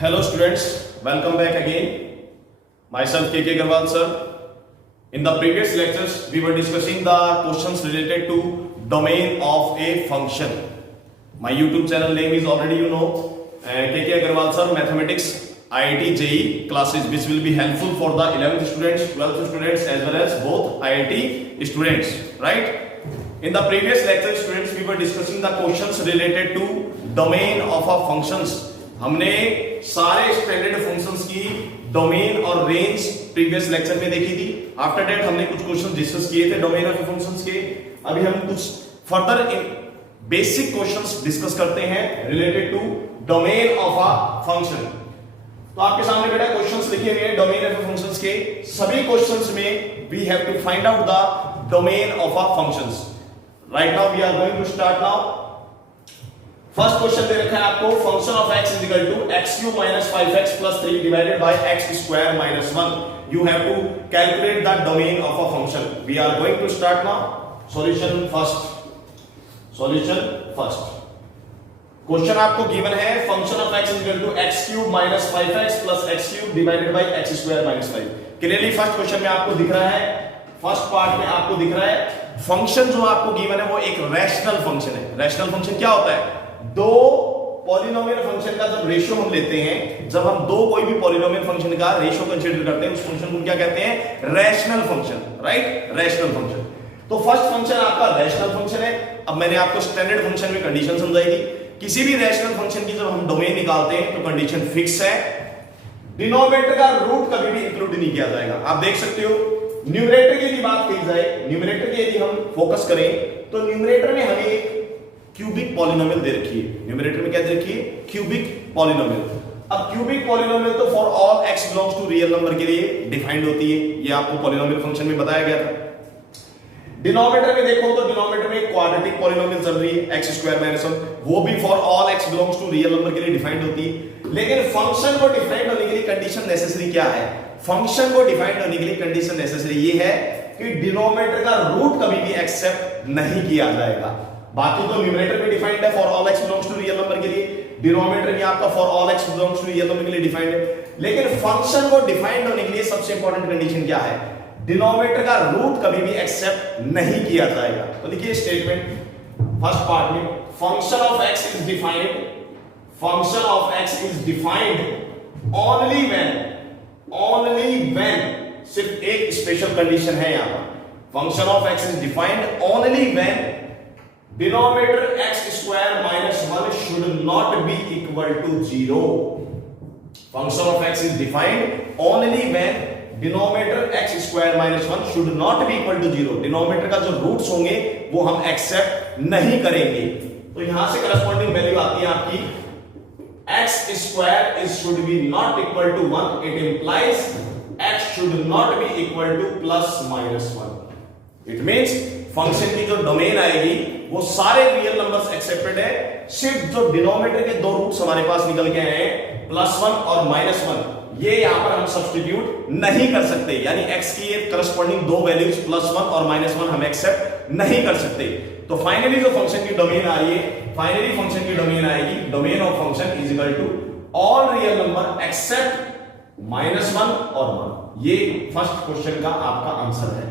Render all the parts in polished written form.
Hello students, welcome back again. Myself KK Agarwal sir. In the previous lectures, we were discussing the questions related to domain of a function. My YouTube channel name is already you know, KK Agarwal sir, Mathematics IIT JEE classes, which will be helpful for the 11th students, 12th students as well as both IIT students, right? In the previous lecture, students, we were discussing the questions related to domain of a functions. हमने सारे standard functions की domain और range previous lecture में देखी थी. After that हमने कुछ question discuss किए थे डोमेन ऑफ फंक्शंस के. अभी हम कुछ फर्दर बेसिक क्वेश्चंस डिस्कस करते हैं related to domain of a function. तो आपके सामने बेटा क्वेश्चंस लिखे हुए हैं डोमेन ऑफ फंक्शंस के. सभी क्वेश्चंस में we have to find out the domain of a functions. Right now we are going to start now. First question दे रखा है आपको, function of x is equal to x³ minus 5x plus 3 divided by x² minus 1. You have to calculate the domain of a function. We are going to start now. Solution first. Question आपको given है, function of x is equal to x³ minus 5x plus x³ divided by x² minus 5. Clearly first question में आपको दिख रहा है, first part में आपको दिख रहा है फंक्शन जो आपको गिवन है वो एक रैशनल फंक्शन है. रैशनल फंक्शन क्या होता है? दो पॉलिनोमियल फंक्शन का जब रेशियो हम लेते हैं, जब हम दो कोई भी पॉलिनोमियल फंक्शन का रेशियो कंसीडर करते हैं, उस फंक्शन को क्या कहते हैं? Rational function. Right, rational function. तो फर्स्ट फंक्शन आपका रैशनल फंक्शन है. अब मैंने आपको स्टैंडर्ड फंक्शन में कंडीशन समझाई थी. किसी भी रैशनल फंक्शन की जब हम डोमेन निकालते हैं तो कंडीशन फिक्स है, डिनोमिनेटर का रूट कभी भी इंक्लूड नहीं किया जाएगा. आप देख सकते हो न्यूमरेटर की यदि बात की जाए, न्यूमरेटर की यदि हम फोकस करें तो न्यूमरेटर में हमें एक क्यूबिक पॉलिनोमियल दे रखी है. न्यूमरेटर में क्या दे रखी है? Cubic polynomial. अब क्यूबिक पॉलिनोमियल तो for all x belongs to real number के लिए डिफाइंड होती है. ये आपको पॉलिनोमियल फंक्शन में बताया गया था. डिनोमिनेटर में देखो तो डिनोमिनेटर में क्वाड्रेटिक पॉलिनोमियल चल रही है x² माइनस 1, वो भी for all x belongs to real number के लिए डिफाइंड होती है. लेकिन फंक्शन को डिफाइंड होने के लिए कंडीशन नेसेसरी क्या है? फंक्शन को डिफाइंड होने के लिए कंडीशन नेसेसरी ये है कि डिनोमिनेटर का रूट कभी भी एक्सेप्ट नहीं किया जाएगा. बाकी तो न्यूमरेटर में डिफाइंड है for all x belongs to real number के लिए, डिनोमिनेटर में आपका for all x belongs to real number के लिए डिफाइंड है. लेकिन फंक्शन को डिफाइंड होने के लिए सबसे इंपॉर्टेंट कंडीशन क्या है? डिनोमिनेटर का रूट कभी भी एक्सेप्ट नहीं किया जाएगा. तो देखिए स्टेटमेंट फर्स्ट पार्ट में, function of x is defined, function of x is defined only when, सिर्फ एक स्पेशल कंडीशन है यहां पर. Function of x is defined only when denominator x² minus 1 should not be equal to 0. Function of x is defined only when denominator x² minus 1 should not be equal to 0. Denominator का जो roots होंगे वो हम accept नहीं करेंगे. तो यहां से करस्पॉन्डिंग वैल्यू आती है आपकी x² is should be not equal to 1. It implies x should not be equal to plus minus 1. It means function की जो डोमेन आएगी वो सारे रियल नंबर्स एक्सेप्टेड है. सिर्फ जो डिनोमिनेटर के दो रूट्स हमारे पास निकल के आए हैं +1 और -1, ये यहां पर हम सब्स्टिट्यूट नहीं कर सकते. यानी x की ये करस्पॉन्डिंग दो वैल्यूज +1 और -1 हम एक्सेप्ट नहीं कर सकते. तो फाइनली जो फंक्शन की डोमेन आ रही है, फाइनली फंक्शन की डोमेन आएगी, domain of function is equal to all real number except -1 और 1. ये फर्स्ट क्वेश्चन का आपका आंसर है.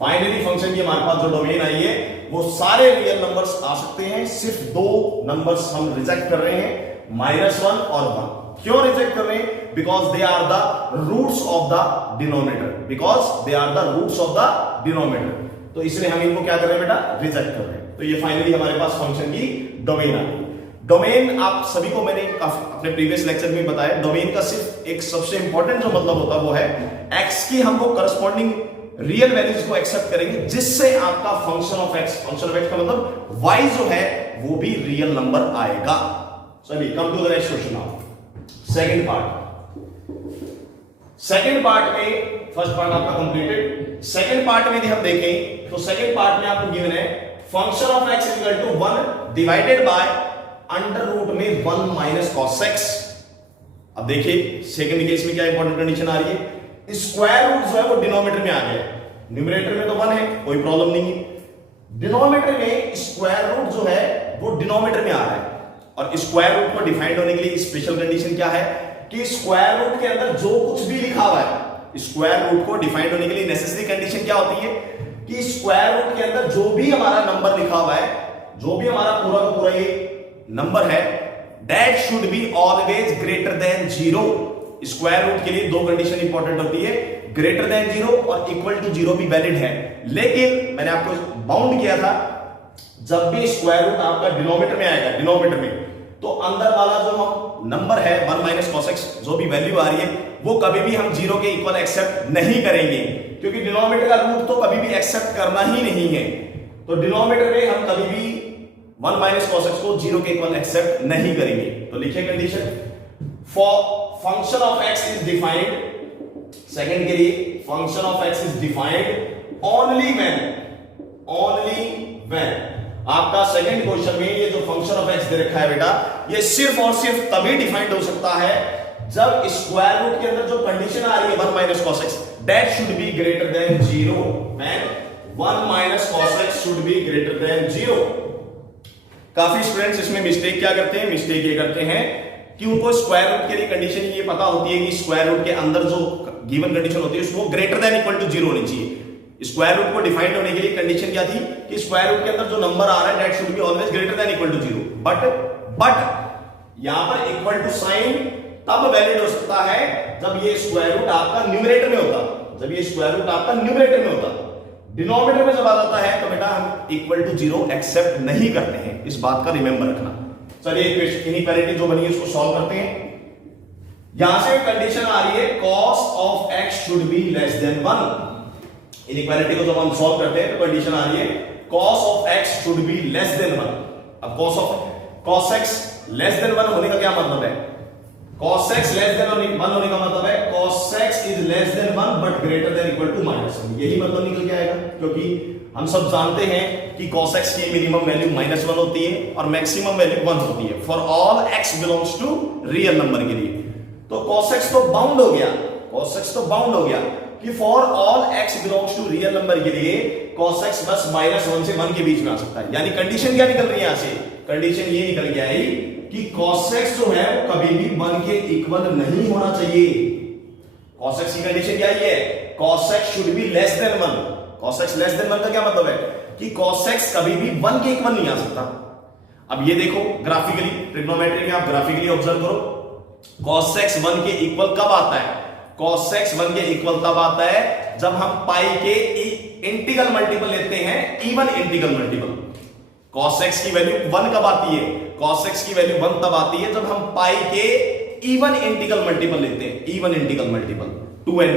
फाइनली फंक्शन की हमारे पास जो डोमेन आई है वो सारे रियल नंबर्स आ सकते हैं. सिर्फ दो नंबर्स हम रिजेक्ट कर रहे हैं, -1 और 1. क्यों रिजेक्ट कर रहे हैं? Because they are the roots of the denominator. Because they are the roots of the denominator. तो इसलिए हम इनको क्या कर रहे हैं बेटा? रिजेक्ट कर रहे हैं. तो ये फाइनली हमारे पास फंक्शन की डोमेन आ गई. डोमेन आप सभी को मैंने अपने प्रीवियस लेक्चर में बताया, डोमेन का सिर्फ एक सबसे इंपॉर्टेंट जो मतलब होता है वो है x की हमको करस्पॉन्डिंग रियल वैल्यूज को एक्सेप्ट करेंगे जिससे आपका फंक्शन ऑफ x का मतलब y जो है वो भी रियल नंबर आएगा. चलिए come to the next question now. Second part में फर्स्ट पार्ट आपका कंप्लीटेड. सेकंड पार्ट में यदि हम देखें तो सेकंड पार्ट में आपको गिवन है function of x is equal to 1 divided by under root में 1 माइनस cos x. अब देखिए सेकंड केस में क्या इंपॉर्टेंट कंडीशन आ रही है? स्क्वायर रूट जो है वो डिनोमिनेटर में आ गया है. न्यूमरेटर में तो 1 है, कोई प्रॉब्लम नहीं है. डिनोमिनेटर में स्क्वायर रूट जो है वो डिनोमिनेटर में आ रहा है और स्क्वायर रूट को डिफाइंड होने के लिए स्पेशल कंडीशन क्या है कि स्क्वायर रूट के अंदर जो कुछ भी लिखा हुआ है, स्क्वायर रूट को डिफाइंड होने के लिए नेसेसरी कंडीशन क्या होती है कि स्क्वायर रूट के अंदर जो भी हमारा नंबर लिखा हुआ है, जो भी हमारा पूरा का पूरा ये नंबर है, that should be always greater than 0। Square root के लिए दो कंडीशन इंपॉर्टेंट होती है, ग्रेटर देन 0 और इक्वल टू 0 भी वैलिड है। लेकिन मैंने आपको बाउंड किया था, जब भी स्क्वायर रूट आपका डिनोमिनेटर में आएगा, डिनोमिनेटर में, तो अंदर वाला जो हम नंबर है 1 माइनस cos x, जो भी वैल्यू आ रही है वो कभी भी हम 0 के इक्वल एक्सेप्ट नहीं करेंगे, क्योंकि डिनोमिनेटर का रूट तो कभी भी एक्सेप्ट करना ही नहीं है। तो डिनोमिनेटर में हम कभी भी 1 माइनस cos x को 0 के इक्वल एक्सेप्ट नहीं करेंगे। तो लिखिए condition, for function of x is defined, second के लिए function of x is defined only when आपका सेकंड क्वेश्चन में ये जो फंक्शन ऑफ x दे रखा है बेटा, ये सिर्फ और सिर्फ तभी डिफाइंड हो सकता है जब स्क्वायर रूट के अंदर जो कंडीशन आ रही है 1 minus cos x that should be greater than 0, when 1 minus cos x should be greater than 0। काफी स्टूडेंट्स इसमें मिस्टेक क्या करते हैं, मिस्टेक ये करते हैं कि उनको स्क्वायर रूट के लिए कंडीशन ये पता होती है कि स्क्वायर रूट के अंदर जो गिवन कंडीशन होती है उसको ग्रेटर देन इक्वल टू 0 होनी चाहिए। स्क्वायर रूट को डिफाइंड होने के लिए कंडीशन क्या थी कि स्क्वायर रूट के अंदर जो नंबर आ रहा है that should be always greater than equal to 0। But यहां पर इक्वल टू साइन तब वैलिड हो सकता है जब ये स्क्वायर रूट आपका न्यूमरेटर में होता, जब ये स्क्वायर रूट आपका न्यूमरेटर में होता। डिनोमिनेटर में जब आ जाता है तो बेटा हम इक्वल टू 0 एक्सेप्ट नहीं करते हैं, इस बात का रिमेंबर रखना। चलिए इनइक्वालिटी जो बनी है उसको सॉल्व करते हैं। यहां से कंडीशन आ रही है cos of x should be less than 1। Inequality को जब हम सॉल्व करते हैं तो कंडीशन आ रही है cos of x should be less than 1। अब cos x लेस देन 1 होने का क्या मतलब है, cos x लेस देन 1 होने का मतलब है cos x is less than 1 but greater than equal to -1, यही मतलब निकल के आएगा। क्योंकि हम सब जानते हैं कि cos x की मिनिमम वैल्यू -1 होती है और मैक्सिमम वैल्यू 1 होती है for all x belongs to real number के लिए। तो cos x तो बाउंड हो गया, cos x तो बाउंड हो गया कि for all x belongs to real number के लिए cos x बस -1 से 1 के बीच में आ सकता है। यानी कंडीशन क्या निकल रही है यहां से, कंडीशन ये निकल के आई कि cos x जो है वो कभी भी 1 के इक्वल नहीं होना चाहिए। cos x की कंडीशन क्या है, cos x should be less than 1। cos x less than 1 का क्या मतलब है कि cos x कभी भी 1 के इक्वल नहीं आ सकता। अब ये देखो ग्राफिकली, ट्रिग्नोमेट्री में आप ग्राफिकली ऑब्जर्व करो, cos x 1 के इक्वल कब आता है, cos x 1 के इक्वल तब आता है जब हम पाई के इंटीग्रल मल्टीपल लेते हैं, even integral multiple. cos x की वैल्यू 1 कब आती है, cos x की वैल्यू 1 तब आती है जब हम पाई के इवन इंटीग्रल मल्टीपल लेते हैं, इवन इंटीग्रल मल्टीपल 2n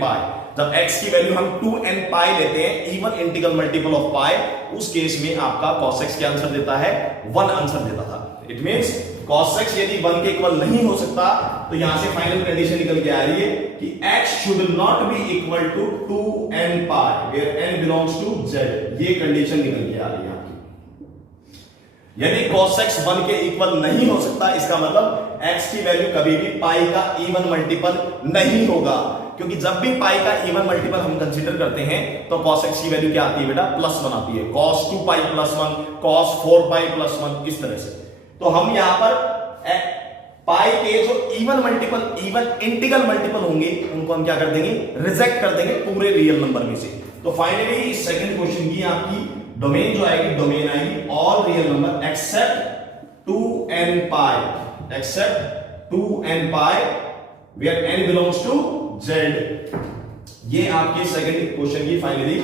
पाई। जब x की वैल्यू हम 2n पाई लेते हैं, इवन इंटीग्रल मल्टीपल ऑफ पाई, उस केस में आपका cos x क्या आंसर देता है, 1 आंसर देता था। इट मींस cos x यदि 1 के इक्वल नहीं हो सकता तो यहां से फाइनल कंडीशन निकल के आ रही है कि x should not be equal to 2n pi where n belongs to z। ये कंडीशन निकल के आ रही है आपकी। यदि cos x 1 के इक्वल नहीं हो सकता, इसका मतलब x की वैल्यू कभी भी पाई का इवन मल्टीपल नहीं होगा, क्योंकि जब भी पाई का इवन मल्टीपल हम कंसीडर करते हैं तो cos x की वैल्यू क्या आती है बेटा, +1 आती है। cos 2 पाई +1, cos 4 पाई +1, इस तरह से। तो हम यहां पर पाई के जो even multiple, even integral multiple होंगे उनको हम क्या कर देंगे, रिजेक्ट कर देंगे पूरे रियल नंबर में से। तो फाइनली इस सेकंड क्वेश्चन की आपकी डोमेन जो आएगी, डोमेन आएगी all real number except 2n pi, except 2n pi where n belongs to z। ये आपके सेकंड क्वेश्चन की फाइनली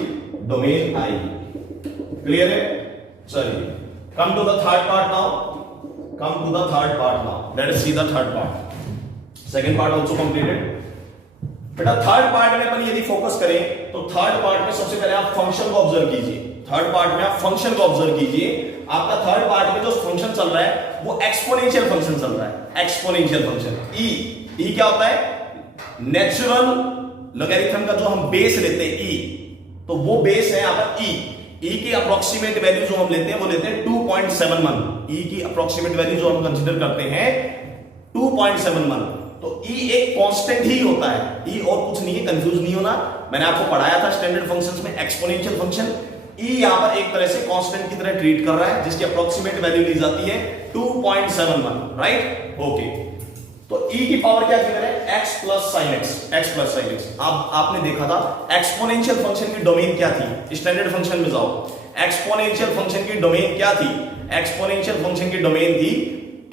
डोमेन आएगी। क्लियर है? चलिए come to the third part now, come to the third part now. Let us see the third part. Second part also completed. बेटा third part में अपन यदि focus करें तो थर्ड पार्ट में सबसे पहले आप फंक्शन को ऑब्जर्व कीजिए। थर्ड पार्ट में आप फंक्शन को ऑब्जर्व कीजिए। आपका थर्ड पार्ट में जो फंक्शन चल रहा है वो एक्सपोनेंशियल फंक्शन चल रहा है, एक्सपोनेंशियल फंक्शन। ई क्या होता है, नेचुरल लॉगरिथम का जो हम बेस लेते हैं ई, तो वो बेस है यहां पर ई। ई की अप्रोक्सीमेट वैल्यू जो हम लेते हैं वो लेते हैं 2.71। ई की अप्रोक्सीमेट वैल्यू जो हम कंसीडर करते हैं 2.71। तो ई एक कांस्टेंट ही होता है, ई और कुछ नहीं है, कंफ्यूज नहीं होना। मैंने आपको पढ़ाया था स्टैंडर्ड फंक्शंस में एक्सपोनेंशियल फंक्शन, ई यहां पर एक तरह से कांस्टेंट की तरह ट्रीट कर रहा है, जिसकी अप्रोक्सीमेट वैल्यू ली जाती है 2.71, राइट? ओके, तो ई की पावर क्या गिवन है? x plus sine x. अब आपने देखा था एक्सपोनेंशियल फंक्शन की डोमेन क्या थी? स्टैंडर्ड फंक्शन में जाओ, एक्सपोनेंशियल फंक्शन की डोमेन क्या थी? एक्सपोनेंशियल फंक्शन की डोमेन थी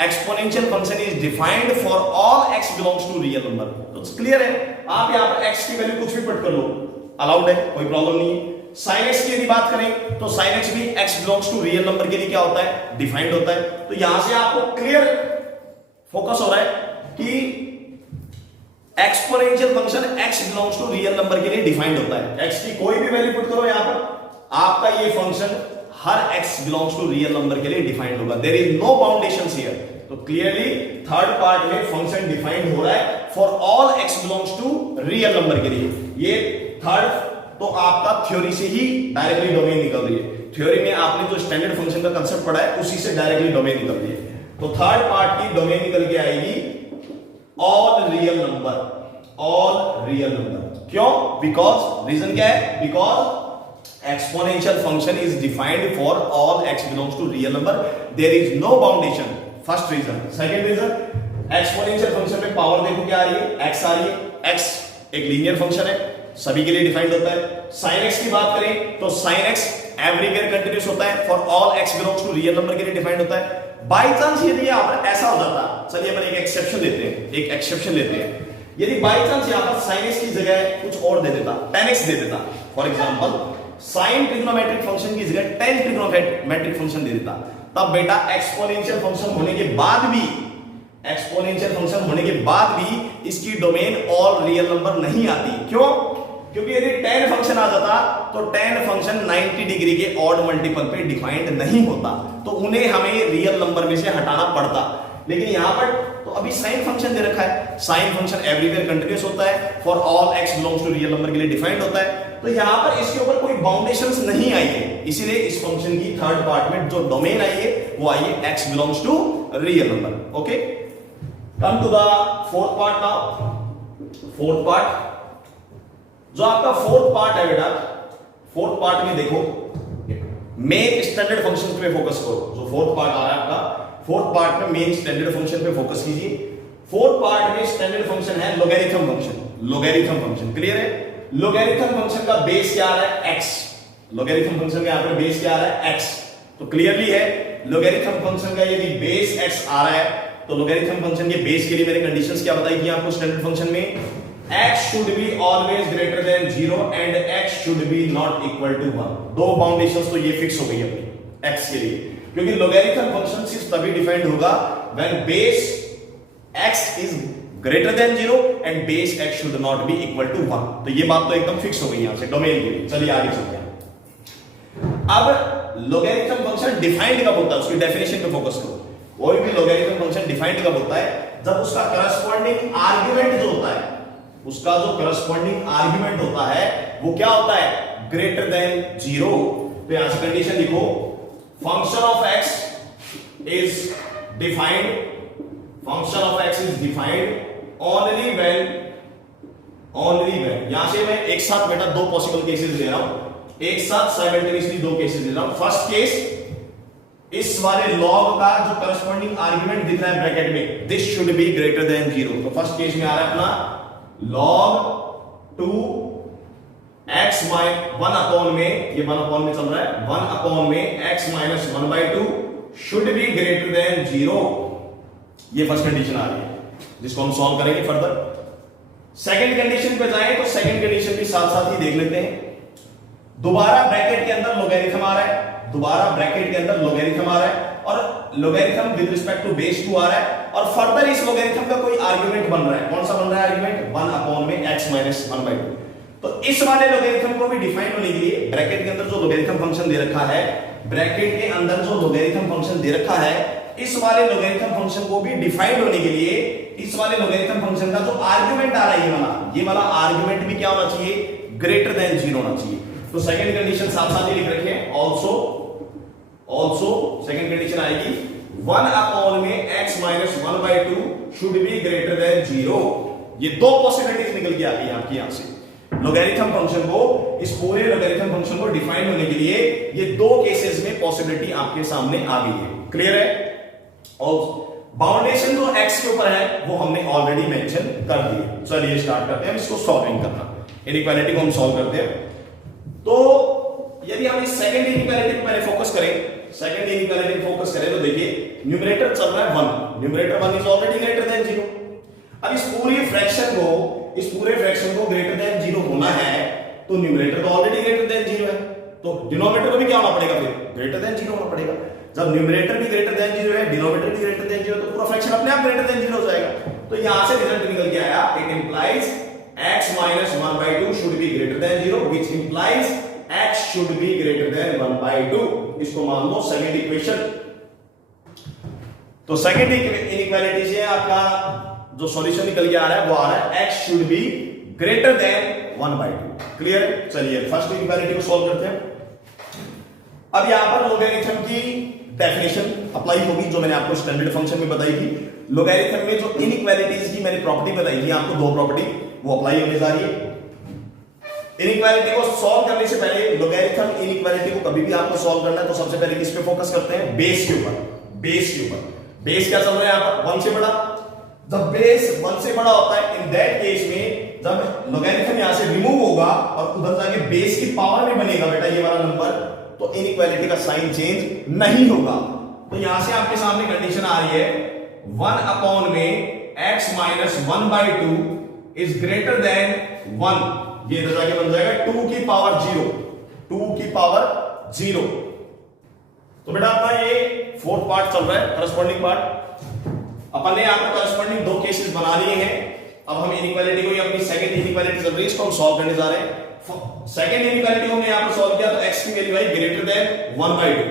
exponential function is defined for all x belongs to real number. तो क्लियर है, आप यहां पर x की वैल्यू कुछ भी पुट कर लो, अलाउड है, कोई प्रॉब्लम नहीं है। sin x की यदि बात करें तो sin x भी x belongs to real number के लिए क्या होता है? डिफाइंड होता है। तो यहां से आपको क्लियर फोकस हो रहा है कि exponential function x belongs to real number के लिए डिफाइंड होता है। x की कोई भी वैल्यू पुट करो यहां पर, आपका ये फंक्शन हर x belongs to real number के लिए डिफाइंड होगा। There is no boundations here. तो क्लियरली थर्ड पार्ट में फंक्शन डिफाइंड हो रहा है for all x belongs to real number के लिए। ये थर्ड तो आपका थ्योरी से ही डायरेक्टली डोमेन निकल रही है। थ्योरी में आपने जो स्टैंडर्ड फंक्शन का कंसेप्ट पढ़ा है उसी से डायरेक्टली डोमेन निकल रही है। तो थर्ड पार्ट की डोमेन निकल के आएगी all real number, all real number. क्यों? बिकॉज रीजन क्या है? Because exponential function is defined for all x belongs to real number, there is no boundation. First reason. Second reason, exponential function में power देखो क्या आ रही है? x आ रही है। x एक लीनियर फंक्शन है, सभी के लिए डिफाइंड होता है। sin x की बात करें तो sin x एवरीवेयर कंटीन्यूअस होता है, for all x belongs to real number के लिए डिफाइंड होता है। बाय चांस यदि यहां पर ऐसा हो जाता, चलिए अपन एक एक्सेप्शन लेते हैं, एक एक्सेप्शन लेते हैं। यदि बाय चांस यहां पर sin x की जगह कुछ और दे देता, tan x दे देता, for example sin trigonometric function की जगह tan ट्रिग्नोमेट्रिक फंक्शन दे देता, तब बेटा एक्सपोनेंशियल फंक्शन होने के बाद भी, एक्सपोनेंशियल फंक्शन होने के बाद भी इसकी डोमेन ऑल रियल नंबर नहीं आती। क्यों? क्योंकि यदि tan फंक्शन आ जाता तो tan फंक्शन 90 डिग्री के ऑड मल्टीपल पे डिफाइंड नहीं होता, तो उन्हें हमें रियल नंबर में से हटाना पड़ता। लेकिन यहां पर तो अभी sin फंक्शन दे रखा है, sin फंक्शन एवरीवेयर कंटीन्यूअस होता है, for all x belongs to real number के लिए डिफाइंड होता है। तो यहां पर इसके ऊपर कोई बाउंडेशंस नहीं आई है, इसीलिए इस फंक्शन की थर्ड पार्ट में जो डोमेन आई है वो आई है x belongs to real number. Okay, come to the fourth part now. Fourth part, जो आपका फोर्थ पार्ट है बेटा, फोर्थ पार्ट में देखो मेन स्टैंडर्ड फंक्शन पे फोकस करो। जो फोर्थ पार्ट आ रहा है आपका, फोर्थ पार्ट में मेन स्टैंडर्ड फंक्शन पे फोकस कीजिए। फोर्थ पार्ट में स्टैंडर्ड फंक्शन है logarithm function, logarithm function. Clear है? लोगैरिथम फंक्शन का बेस क्या आ रहा है? x। लोगैरिथम फंक्शन का यहां पर बेस क्या आ रहा है? x। तो क्लियरली है लोगैरिथम फंक्शन का यदि बेस x आ रहा है तो लोगैरिथम फंक्शन के बेस के लिए मैंने कंडीशंस क्या बताई थी आपको स्टैंडर्ड फंक्शन में? x should be always greater than 0 and x should be not equal to 1। दो बाउंडेशंस तो ये फिक्स हो गई अपनी x के लिए, क्योंकि लोगैरिथम फंक्शन सिर्फ तभी डिफाइंड होगा when base x is greater than 0 and base x should not be equal to 1। तो ये बात तो एकदम फिक्स हो गई यहां से डोमेन के लिए। चलिए आगे चलते हैं। अब लोगैरिथम फंक्शन डिफाइंड कब होता है? उसकी डेफिनेशन पे फोकस करो। कोई भी लोगैरिथम फंक्शन डिफाइंड कब होता है? जब उसका करस्पॉन्डिंग आर्गुमेंट जो होता है, उसका जो करस्पॉन्डिंग आर्गुमेंट होता है वो क्या होता है? Greater than 0। तो यहां से कंडीशन लिखो, function of x is defined, function of x is defined only when, यहां से मैं एक साथ बेटा दो पॉसिबल केसेस ले रहा हूं, एक साथ साइमल्टेनियसली दो केसेस ले रहा हूं। फर्स्ट केस, इस वाले लॉग का जो करस्पॉन्डिंग आर्गुमेंट दिख रहा है ब्रैकेट में, this should be greater than 0। तो फर्स्ट केस में आ रहा है अपना log 2x माइनस 1 अपॉन में, ये 1 अपॉन में चल रहा है, 1 अपॉन में x minus 1/2 should be greater than 0। ये फर्स्ट कंडीशन आ रही है जिसको हम सॉल्व करेंगे फर्दर। सेकंड कंडीशन पे जाएं तो सेकंड कंडीशन भी साथ साथ ही देख लेते हैं। दोबारा ब्रैकेट के अंदर लोगैरिथम आ रहा है, दोबारा ब्रैकेट के अंदर लोगैरिथम आ रहा है और logarithm with respect to base 2 आ रहा है और फर्दर इस लोगैरिथम का कोई आर्गुमेंट बन रहा है। कौन सा बन रहा है आर्गुमेंट? 1 अपॉन में x माइनस 1/2। तो इस वाले लोगैरिथम को भी डिफाइन होने के लिए ब्रैकेट के अंदर जो लोगैरिथम फंक्शन दे रखा है, ब्रैकेट के अंदर जो लोगैरिथम फंक्शन दे रखा है, इस वाले लोगैरिथम फंक्शन को भी डिफाइन होने के लिए इस वाले लोगैरिथम फंक्शन का जो आर्गुमेंट आ रहा है ये वाला आर्गुमेंट भी क्या होना चाहिए? ग्रेटर देन 0 होना चाहिए। तो सेकंड कंडीशन साथ साथ ही लिख रखे हैं, ऑल्सो सेकंड कंडीशन आएगी 1 अपॉन में x minus 1/2 should be greater than 0। ये दो पॉसिबिलिटीज निकल के आ गई आपकी यहां से। लोगैरिथम फंक्शन को, इस पूरे लोगैरिथम फंक्शन को डिफाइन होने के लिए ये दो केसेस में पॉसिबिलिटी आपके सामने आ गई है। क्लियर है? और बाउंडेशन जो x के ऊपर है वो हमने ऑलरेडी मेंशन कर दी है। चलिए स्टार्ट करते हैं इसको सॉल्विंग करना। इनइक्वालिटी को हम सॉल्व करते हैं। तो यदि हम इस सेकंड इनइक्वालिटी पे पहले फोकस करें, सेकंड इनइक्वालिटी पे फोकस करें तो देखिए न्यूमरेटर चल रहा है 1, numerator 1 is already greater than 0। अब इस पूरे फ्रैक्शन को ग्रेटर देन 0 होना है तो न्यूमरेटर तो ऑलरेडी ग्रेटर देन 0 है, तो डिनोमिनेटर को भी क्या होना पड़ेगा, फिर ग्रेटर देन 0 होना पड़ेगा। जब न्यूमरेटर भी ग्रेटर देन 0 है, डिनोमिनेटर भी ग्रेटर देन 0 तो पूरा फ्रैक्शन अपने आप ग्रेटर देन 0 हो जाएगा। तो यहां से रिजल्ट निकल के आया, it implies x minus 1/2 should be greater than 0, which implies x should be greater than 1/2। इसको मान लो सेकंड इक्वेशन। तो सेकंड इनइक्वालिटी से आपका जो सॉल्यूशन निकल के आ रहा है वो आ रहा है x should be greater than 1/2। Clear? चलिए फर्स्ट इनइक्वालिटी को सॉल्व करते हैं। अब यहां पर लोगैरिथम की डेफिनेशन अप्लाई होगी जो मैंने आपको स्टैंडर्ड फंक्शन में बताई थी। लोगैरिथम में जो इनइक्वालिटीज की मैंने प्रॉपर्टी बताई थी आपको, दो प्रॉपर्टी वो अप्लाई होने जा रही है। इनइक्वालिटी को सॉल्व करने से पहले लोगैरिथम इनइक्वालिटी को कभी भी आपको सॉल्व करना है तो सबसे पहले किस पे फोकस करते हैं, बेस के ऊपर। बेस क्या चल रहा है यहां पर, 1 से बड़ा। जब बेस 1 से बड़ा होता है, इन दैट केस में जब लोगैरिथम यहां से रिमूव होगा और उधर जाके बेस की पावर में बनेगा बेटा ये वाला नंबर, तो इनइक्वालिटी का साइन चेंज नहीं होगा। तो यहां से आपके सामने कंडीशन आ रही है 1 में x minus 1/2 is greater than 1। ये इधर जाके बन जाएगा 2 की पावर 0, 2 की पावर 0। तो बेटा अपना ये फोर्थ पार्ट चल रहा है, करस्पॉन्डिंग पार्ट। अपन ने आपको करस्पॉन्डिंग दो केसेस बना लिए हैं। अब हम इनइक्वालिटी को, ये अपनी सेकंड इनइक्वालिटी चल रही है, इसको हम सॉल्व करने जा रहे हैं। सेकंड इनइक्वालिटी को हमने यहां पर सॉल्व किया तो x की वैल्यू आई ग्रेटर देन 1/2।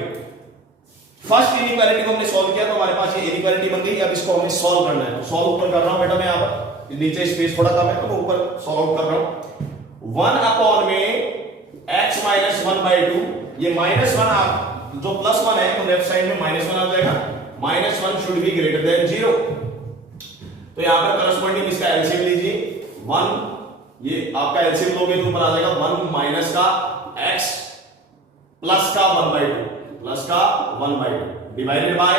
फर्स्ट इनइक्वालिटी को हमने सॉल्व किया तो हमारे पास ये इनइक्वालिटी बन गई। अब इसको हमें सॉल्व करना है, तो सॉल्व ऊपर कर रहा हूं बेटा मैं यहां पर, नीचे स्पेस थोड़ा कम है तो मैं ऊपर सॉल्व कर रहा हूं। 1 में x minus 1/2, ये -1 जो +1 है तो लेफ्ट साइड में -1 आ जाएगा। -1 शुड बी ग्रेटर देन 0। तो यहां पर करस्पॉन्डिंग इसका एलसीएम लीजिए 1, ये आपका एलसीएम लोगे तो ऊपर आ जाएगा 1 माइनस का x प्लस का 1/2 डिवाइडेड बाय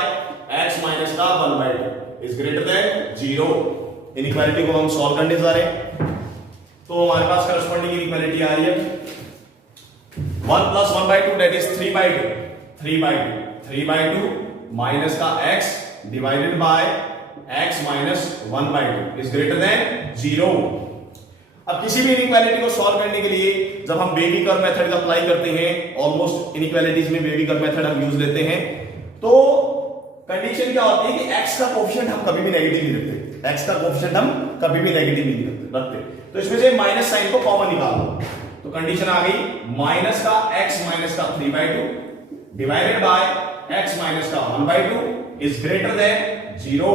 x माइनस का 1/2 इज ग्रेटर देन 0। इनइक्वालिटी को हम सॉल्व करने जा रहे हैं। तो हमारे पास करस्पॉन्डिंग इनइक्वालिटी आ रही है 1 + 1/2 दैट इज 3/2 माइनस का x divided by x minus 1/2 is greater than 0। अब किसी भी इनइक्वालिटी को सॉल्व करने के लिए जब हम बेबी कर्व मेथड का अप्लाई करते हैं, ऑलमोस्ट इनइक्वालिटीज में बेबी कर्व मेथड हम यूज लेते हैं, तो कंडीशन क्या होती है कि x का कोएफिशिएंट हम कभी भी नेगेटिव नहीं रखते। x का कोएफिशिएंट हम कभी भी नेगेटिव नहीं रखते। तो इसमें से माइनस साइन को कॉमन निकाल दो, तो कंडीशन आ गई माइनस का x माइनस का 3/2 डिवाइडेड बाय x माइनस का 1/2 is greater than 0।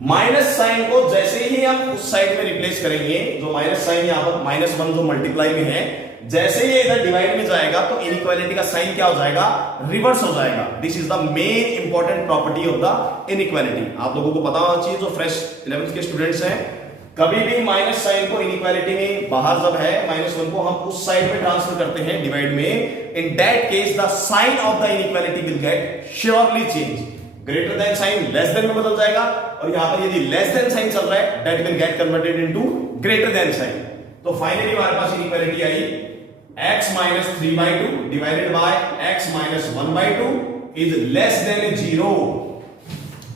Minus sign को जैसे ही हम उस साइड में रिप्लेस करेंगे, जो माइनस साइन यहां पर -1 जो मल्टीप्लाई में है, जैसे ही इधर डिवाइड में जाएगा तो इनइक्वालिटी का साइन क्या हो जाएगा, रिवर्स हो जाएगा। This is the main important property of the inequality. आप लोगों को पता होना चाहिए, जो फ्रेश 11th के स्टूडेंट्स हैं, कभी भी माइनस साइन को इनइक्वालिटी में बाहर जब है -1 को हम उस साइड में ट्रांसफर करते हैं डिवाइड में, in that case the sign of the inequality will get surely change. Greater than sign less than में बदल जाएगा, और यहां पर यदि लेस देन साइन चल रहा है that will get converted into greater than sign. तो फाइनली हमारे पास इनइक्वालिटी आई x minus 3/2 divided by x minus 1/2 is less than 0,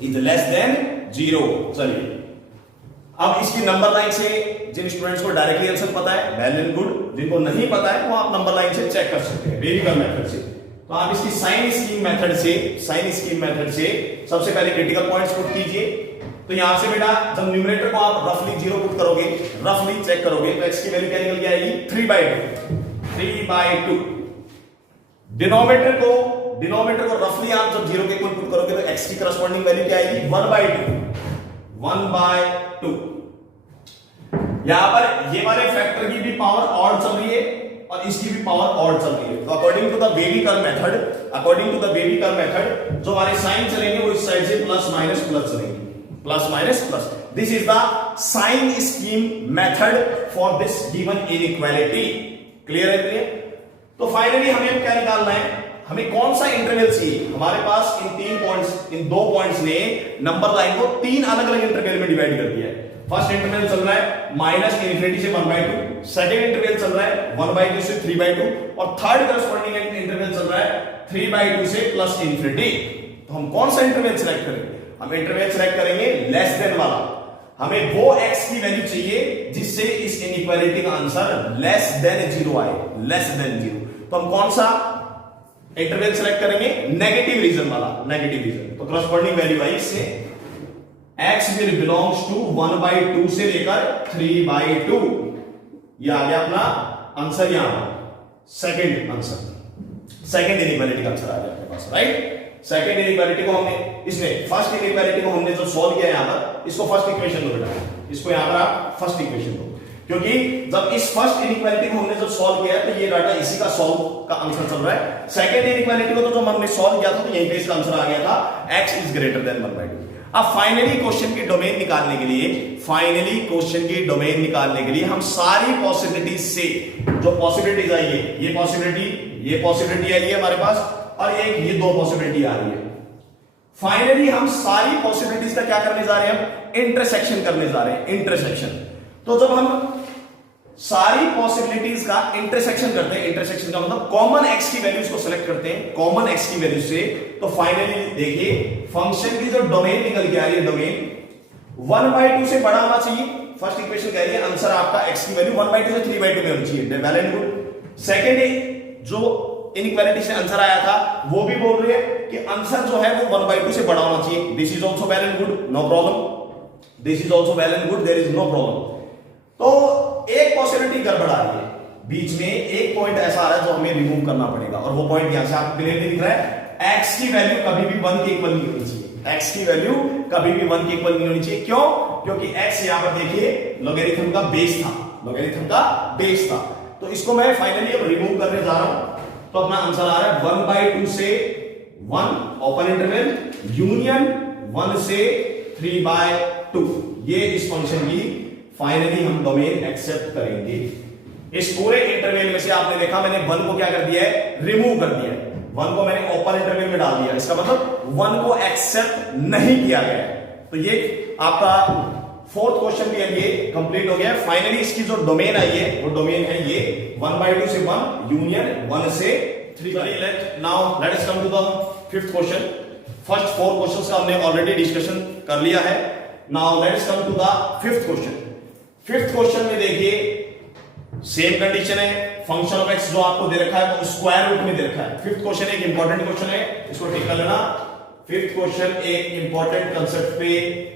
is less than 0। चलिए अब इसकी नंबर लाइन से जिन स्टूडेंट्स को डायरेक्टली आंसर पता है वेल एंड गुड, जिनको नहीं पता है वो आप नंबर लाइन से चेक कर सकते हैं बेबी कर्व मेथड से। तो आप इसकी साइन स्कीम मेथड से सबसे पहले क्रिटिकल पॉइंट्स पुट कीजिए। तो यहां से बेटा जब न्यूमरेटर को आप रफली 0 पुट करोगे, रफली चेक करोगे तो x की वैल्यू क्या निकल के आएगी 3/2। डिनोमिनेटर को रफली आप जब 0 के इक्वल पुट करोगे तो x की करस्पॉन्डिंग वैल्यू क्या आएगी 1/2। यहां पर ये वाले फैक्टर की भी पावर ऑड चल रही है और इसकी भी पावर ऑड चल रही है। तो according to the wavy curve method जो हमारे साइन चलेंगे वो इस साइड से प्लस माइनस प्लस चलेंगे। Plus minus plus. This is the sign scheme method for this given inequality. Clear है? क्लियर। तो फाइनली हमें क्या निकालना है, हमें कौन सा इंटरवल चाहिए। हमारे पास इन 3 पॉइंट्स, इन 2 पॉइंट्स ने नंबर लाइन को 3 अलग अलग इंटरवल में डिवाइड कर दिया है। फर्स्ट इंटरवल चल रहा है माइनस इन्फिनिटी से 1/2, सेकंड इंटरवल चल रहा है 1/2 से 3/2 और थर्ड करस्पॉन्डिंग इंटरवल चल रहा है 3/2 से प्लस इन्फिनिटी। तो हम कौन सा इंटरवल सिलेक्ट करेंगे? हम इंटरवल सिलेक्ट करेंगे लेस देन वाला। हमें वो x की वैल्यू चाहिए जिससे इस इनइक्वालिटी का आंसर लेस देन 0 आए, लेस देन 0। तो हम कौन सा इंटरवल सिलेक्ट करेंगे? नेगेटिव रीजन वाला, नेगेटिव रीजन। तो करस्पॉन्डिंग वैल्यू आई इससे x विल बिलोंग्स टू 1/2 से लेकर 3/2। ये आ गया अपना आंसर, यहां सेकंड आंसर, सेकंड इनइक्वालिटी का आंसर आ गया आपके पास, राइट। सेकंड इनइक्वालिटी को हमने, इसमें फर्स्ट इनइक्वालिटी को हमने जो सॉल्व किया यहां पर, इसको फर्स्ट इक्वेशन दो बेटा, इसको यहां पर आप फर्स्ट इक्वेशन दो, क्योंकि जब इस फर्स्ट इनइक्वालिटी को हमने जब सॉल्व किया तो ये डाटा इसी का सॉल्व का आंसर चल रहा है। सेकंड इनइक्वालिटी को तो जब हमने सॉल्व किया था तो यहीं पे इसका आंसर आ गया था x इज ग्रेटर देन 1/2। अब फाइनली क्वेश्चन की डोमेन निकालने के लिए, फाइनली क्वेश्चन की डोमेन निकालने के लिए हम सारी पॉसिबिलिटीज से, जो पॉसिबिलिटीज आई है, ये पॉसिबिलिटी आई है हमारे पास और एक ये 2 पॉसिबिलिटी आ रही है। फाइनली हम सारी पॉसिबिलिटीज का क्या करने जा रहे हैं? हम इंटरसेक्शन करने जा रहे हैं, इंटरसेक्शन। तो जब हम सारी पॉसिबिलिटीज का इंटरसेक्शन करते हैं, इंटरसेक्शन का मतलब कॉमन x की वैल्यूज को सिलेक्ट करते हैं, कॉमन x की वैल्यू से, तो फाइनली देखिए फंक्शन की जो डोमेन निकल के आ रही है, डोमेन 1/2 से बड़ा होना चाहिए। फर्स्ट इक्वेशन कह रही है आंसर आपका x की वैल्यू 1/2 से 3/2 में होनी चाहिए, वेल एंड गुड। सेकंड जो इनइक्वालिटी से आंसर आया था वो भी बोल रही है कि आंसर जो है वो 1/2 से बड़ा होना चाहिए। This is also well and good, no problem. This is also well and good, there is no problem. तो एक पॉसिबिलिटी गड़बड़ आ रही है, बीच में एक पॉइंट ऐसा आ रहा है जो हमें रिमूव करना पड़ेगा, और वो पॉइंट यहां से आपको क्लियरली दिख रहा है, x की वैल्यू कभी भी 1 के इक्वल नहीं होनी चाहिए। x की वैल्यू कभी भी 1 के इक्वल नहीं होनी चाहिए। क्यों? क्योंकि x यहां पर देखिए लॉगरिथम का बेस था, लॉगरिथम का बेस था। तो इसको मैं फाइनली अब रिमूव करने जा रहा हूं। तो अपना आंसर आ रहा है 1/2 से 1 ओपन इंटरवल यूनियन 1 से 3/2। ये इस फंक्शन की फाइनली हम डोमेन एक्सेप्ट करेंगे। इस पूरे इंटरवल में से आपने देखा मैंने 1 को क्या कर दिया है? रिमूव कर दिया है। 1 को मैंने ओपन इंटरवल में डाल दिया, इसका मतलब 1 को एक्सेप्ट नहीं किया गया है। तो ये आपका फोर्थ क्वेश्चन भी ये कंप्लीट हो गया। फाइनली इसकी जो डोमेन आई है वो डोमेन है ये 1/2 से 1 यूनियन 1 से 3। Now let us come to the fifth question. First 4 questions का हमने ऑलरेडी डिस्कशन कर लिया है। Now let us come to the fifth question. Fifth question में देखिए सेम कंडीशन है, फंक्शन ऑफ एक्स जो आपको दे रखा है वो स्क्वायर रूट में दे रखा है। फिफ्थ क्वेश्चन एक इंपॉर्टेंट क्वेश्चन है, इसको ठीक कर लेना। फिफ्थ क्वेश्चन एक इंपॉर्टेंट कंसेप्ट पे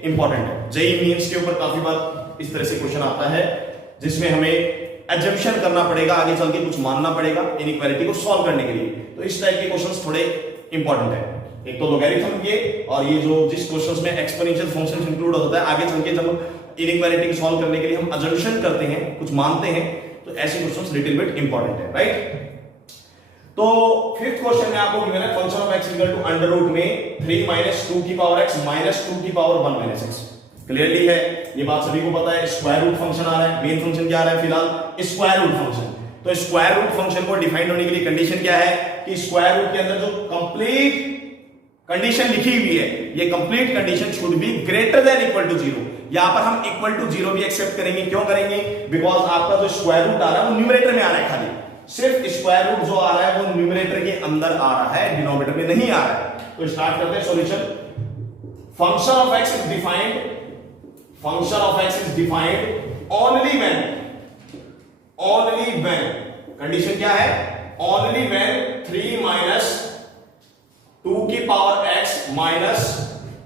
इंपॉर्टेंट है। जेईई मेंस के ऊपर काफी बार इस तरह से क्वेश्चन आता है जिसमें हमें एजम्पशन करना पड़ेगा, आगे चल के कुछ मानना पड़ेगा इनइक्वालिटी को सॉल्व करने के लिए। तो इस टाइप के क्वेश्चंस थोड़े इंपॉर्टेंट है। एक तो लॉगरिथम के, और ये जो जिस क्वेश्चंस में एक्सपोनेंशियल फंक्शंस इंक्लूड होता है, आगे चल के जब इनइक्वालिटी को सॉल्व करने के लिए हम अजम्पशन करते हैं, कुछ मानते हैं, तो ऐसे क्वेश्चंस लिटिल बिट इंपॉर्टेंट है, राइट। तो फिफ्थ क्वेश्चन में आपको गिवन है function of x equal to under root में 3 माइनस 2 की पावर x माइनस 2 की पावर 1 माइनस x। क्लियरली है, ये बात सभी को पता है। स्क्वायर रूट फंक्शन आ रहा है, मेन फंक्शन क्या आ रहा है फिलहाल? Square root function. तो स्क्वायर रूट फंक्शन को डिफाइन होने के लिए कंडीशन क्या है कि स्क्वायर रूट के अंदर जो कंप्लीट कंडीशन लिखी हुई है, ये complete condition should be greater than equal to 0। यहां पर हम इक्वल टू 0 भी एक्सेप्ट करेंगे। क्यों करेंगे? बिकॉज आपका जो स्क्वायर रूट आ रहा है वो न्यूमरेटर में आ रहा है, खाली सिर्फ स्क्वायर रूट जो आ रहा है वो न्यूमरेटर के अंदर आ रहा है, डिनोमिनेटर में नहीं आ रहा है। तो स्टार्ट करते हैं solution. Function of x is defined, function of x is defined only when condition क्या है? ओनली व्हेन 3 माइनस 2 की पावर x माइनस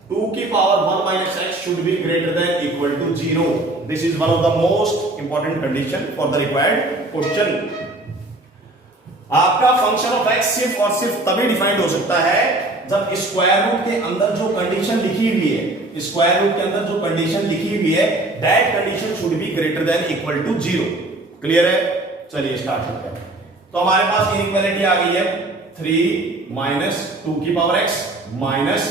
2 की power 1 minus x should be greater than equal to 0। This is one of the most important condition for the required question. आपका function of x सिर्फ और सिर्फ तभी defined हो सकता है जब स्क्वायर रूट के अंदर जो कंडीशन लिखी हुई है, स्क्वायर रूट के अंदर जो कंडीशन लिखी हुई है, that condition should be greater than equal to 0। Clear है? चलिए स्टार्ट करते हैं। तो हमारे पास इनइक्वालिटी आ गई है 3 माइनस 2 की पावर x माइनस,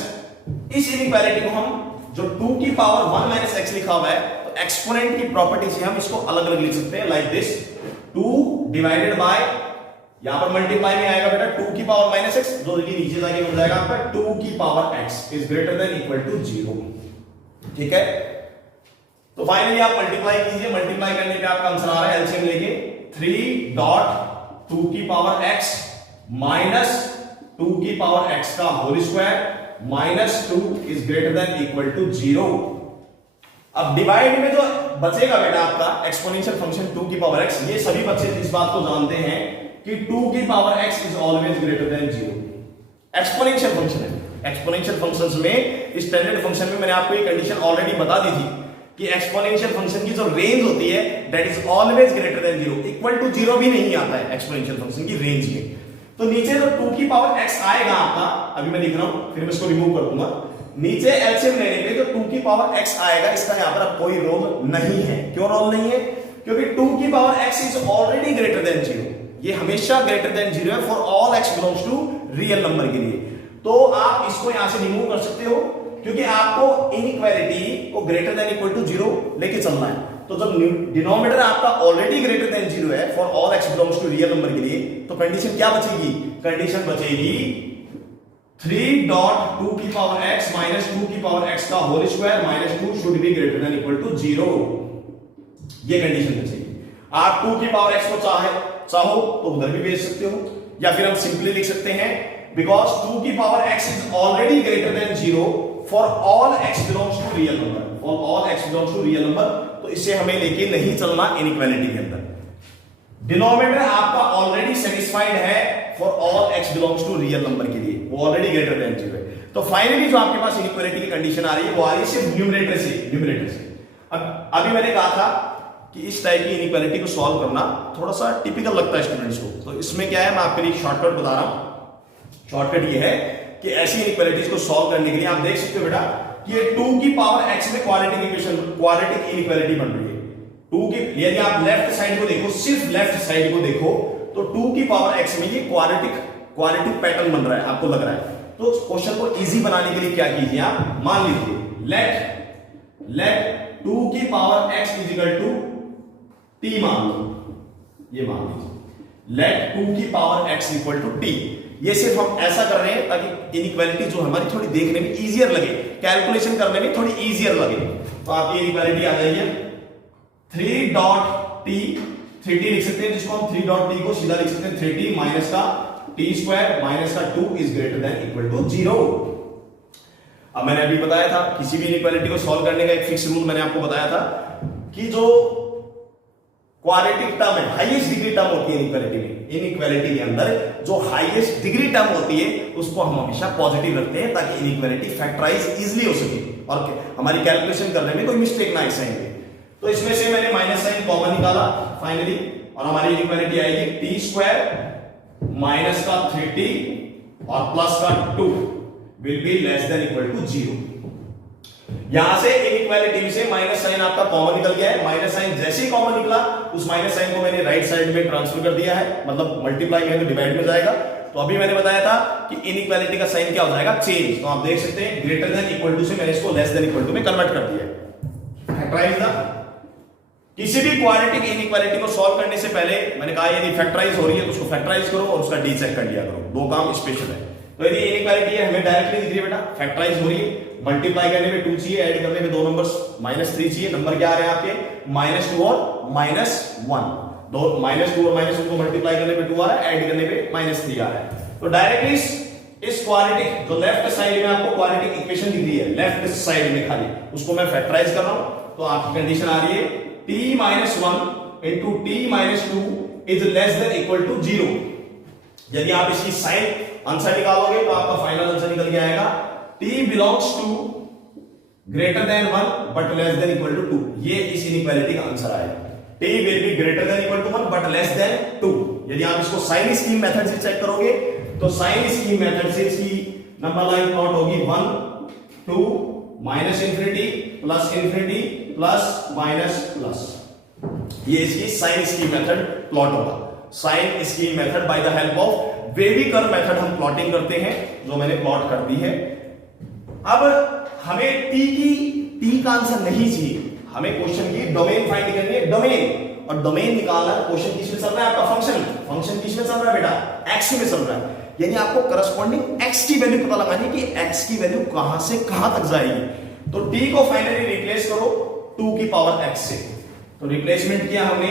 इस इनइक्वालिटी को हम जो 2 की पावर 1 माइनस एक्स लिखा हुआ है, तो एक्सपोनेंट की प्रॉपर्टी से हम इसको अलग अलग लिख सकते हैं, लाइक दिस 2 डिवाइडेड बाय, यहां पर मल्टीप्लाई में आएगा बेटा 2 की पावर माइनस एक्स, जो कि नीचे जाके मिल जाएगा आपका 2 की power x is greater than equal to 0। ठीक है, तो फाइनली आप मल्टीप्लाई कीजिए, मल्टीप्लाई करने पे आपका आंसर आ रहा है एलसीएम लेके 3 डॉट 2 की पावर एक्स माइनस 2 की पावर एक्स का whole square minus 2 is greater than equal to 0। अब डिवाइड में जो बचेगा बेटा आपका एक्सपोनेंशियल फंक्शन 2 की पावर x, ये सभी बच्चे इस बात को जानते हैं कि 2 की power x is always greater than 0। Exponential function है, एक्सपोनेंशियल फंक्शंस में, स्टैंडर्ड फंक्शन में मैंने आपको ये कंडीशन ऑलरेडी बता दी थी कि एक्सपोनेंशियल फंक्शन की जो रेंज होती है that is always greater than 0, equal to 0 भी नहीं आता है एक्सपोनेंशियल फंक्शन की रेंज में। तो नीचे जो 2 की पावर x आएगा आपका, अभी मैं लिख रहा हूं, फिर मैं इसको रिमूव कर दूंगा, नीचे एलसीएम लेने पे जो 2 की पावर x आएगा, इसका यहां पर अब कोई रोल नहीं है। क्यों रोल नहीं है? क्योंकि 2 की power x is already greater than 0, ये हमेशा ग्रेटर देन 0 है for all x belongs to real number के लिए। तो आप इसको यहां से रिमूव कर सकते हो, क्योंकि आपको इनइक्वालिटी को ग्रेटर देन इक्वल टू 0 लेके चलना है। तो जब डिनोमिनेटर आपका ऑलरेडी ग्रेटर देन 0 है for all x belongs to real number के लिए, तो कंडीशन क्या बचेगी? कंडीशन बचेगी 3 डॉट 2 की पावर x माइनस 2 की पावर x का whole square minus 2 should be greater than equal to 0। ये कंडीशन बचेगी। आप 2 की पावर x को चाहो तो उधर भी भेज सकते हो, या फिर हम सिंपली लिख सकते हैं बिकॉज 2 की power x is already greater than 0 for all x belongs to real number, for all x belongs to real number. तो इसे हमें लेके नहीं चलना इनइक्वालिटी के अंदर। डिनोमिनेटर आपका ऑलरेडी सेटिस्फाइड है for all x belongs to real number के लिए, वो ऑलरेडी ग्रेटर देन 0 है। तो फाइनली जो आपके पास इनइक्वालिटी की कंडीशन आ रही है वो आ रही है सिर्फ न्यूमरेटर से। अब अभी मैंने कहा था कि इस टाइप की इनइक्वालिटी को सॉल्व करना थोड़ा सा टिपिकल लगता है स्टूडेंट्स को। तो इसमें क्या है, मैं आपके लिए शॉर्टकट बता रहा हूं। शॉर्टकट ये है कि ऐसी इनइक्वालिटीज को सॉल्व करने के लिए आप देख सकते हो बेटा कि ये 2 की पावर x में क्वाड्रेटिक इनइक्वालिटी बन रही है। 2 की, यदि आप लेफ्ट साइड को देखो, सिर्फ लेफ्ट साइड को देखो, तो 2 की पावर x में ये क्वाड्रेटिक पैटर्न बन रहा है, आपको लग रहा है। तो क्वेश्चन को इजी बनाने के लिए क्या कीजिए आप, मान लीजिए लेट 2 की power x is equal to t मान लो, ये मान लीजिए लेट 2 की power x equal to t। ये सिर्फ हम ऐसा कर रहे हैं ताकि इनइक्वालिटी जो हमारी थोड़ी देखने में इजियर लगे, कैलकुलेशन करने में थोड़ी इजियर लगे। तो आपकी इनइक्वालिटी आ जाएगी 3 डॉट t, 3t लिख सकते हैं, जिसको हम 3 डॉट t को सीधा लिख सकते हैं 3t माइनस का t स्क्वायर माइनस का 2 is greater than equal to 0। अब मैंने अभी बताया था किसी भी इनइक्वालिटी को सॉल्व करने का एक फिक्स रूल मैंने आपको बताया था कि जो क्वाड्रेटिक टर्म है, हाईएस्ट डिग्री टर्म होती है इनइक्वालिटी के अंदर, जो हाईएस्ट डिग्री टर्म होती है उसको हम हमेशा पॉजिटिव रखते हैं ताकि इनइक्वालिटी फैक्टराइज इजीली हो सके और हमारी कैलकुलेशन करने में कोई मिस्टेक ना आए। तो इसमें से मैंने माइनस साइन कॉमन निकाला फाइनली, और हमारी इनइक्वालिटी आएगी टी स्क्वायर माइनस का 3t और प्लस का 2 will be less than equal to 0। यहां से इनइक्वालिटी से माइनस साइन आपका कॉमन निकल गया है। माइनस साइन जैसे ही कॉमन निकला, उस माइनस साइन को मैंने राइट साइड में ट्रांसफर कर दिया है, मतलब मल्टीप्लाई में तो डिवाइड में जाएगा। तो अभी मैंने बताया था कि इनइक्वालिटी का साइन क्या हो जाएगा, चेंज। तो आप देख सकते हैं ग्रेटर देन इक्वल टू से मैंने इसको लेस देन इक्वल टू में कन्वर्ट कर दिया है। फैक्टराइज द, किसी भी क्वाड्रेटिक इनइक्वालिटी को सॉल्व करने से पहले मैंने कहा यदि फैक्टराइज हो रही है तो उसको फैक्टराइज करो और उसका डी चेक कर लिया करो, दो काम स्पेशल है। तो यदि इनइक्वालिटी है हमें डायरेक्टली दिख रही है बेटा, फैक्टराइज हो रही है, मल्टीप्लाई करने में 2 चाहिए, ऐड करने में दो नंबर्स -3 चाहिए। नंबर क्या आ रहे हैं आपके -2 और -1, दो -2 और -1 को मल्टीप्लाई करने पे 2 आ रहा है, ऐड करने पे -3 आ रहा है। तो डायरेक्टली इस क्वाड्रेटिक जो लेफ्ट साइड में आपको क्वाड्रेटिक इक्वेशन दिख रही है, लेफ्ट साइड में खाली उसको मैं फैक्टराइज कर रहा हूं। तो आपकी कंडीशन आ रही है t -1 into t -2 is less than equal to 0। यदि आप इसकी साइन आंसर निकालोगे तो आपका फाइनल आंसर निकल के आएगा t belongs to greater than 1 but less than equal to 2। ये इस इनइक्वालिटी का आंसर आएगा, t will be greater than equal to 1 but less than 2। यदि आप इसको साइन स्कीम मेथड से चेक करोगे तो साइन स्कीम मेथड से इसकी नंबर लाइन प्लॉट होगी 1 2 minus infinity plus minus plus. ये इसकी साइन स्कीम मेथड प्लॉट होगा। Sign scheme method by the help of wavy curve method हम प्लॉटिंग करते हैं, जो मैंने प्लॉट कर दी है। अब हमें टी का आंसर नहीं चाहिए, हमें क्वेश्चन की डोमेन फाइंड करनी है, डोमेन। और डोमेन निकालना है, क्वेश्चन किस में चल रहा है आपका फंक्शन किस में चल रहा है बेटा, एक्स में चल रहा है। यानी आपको करस्पॉन्डिंग एक्स की वैल्यू पता लगानी है कि एक्स की वैल्यू कहां से कहां तक जाएगी। तो टी को फाइनली रिप्लेस करो 2 की पावर x से। तो रिप्लेसमेंट किया हमने,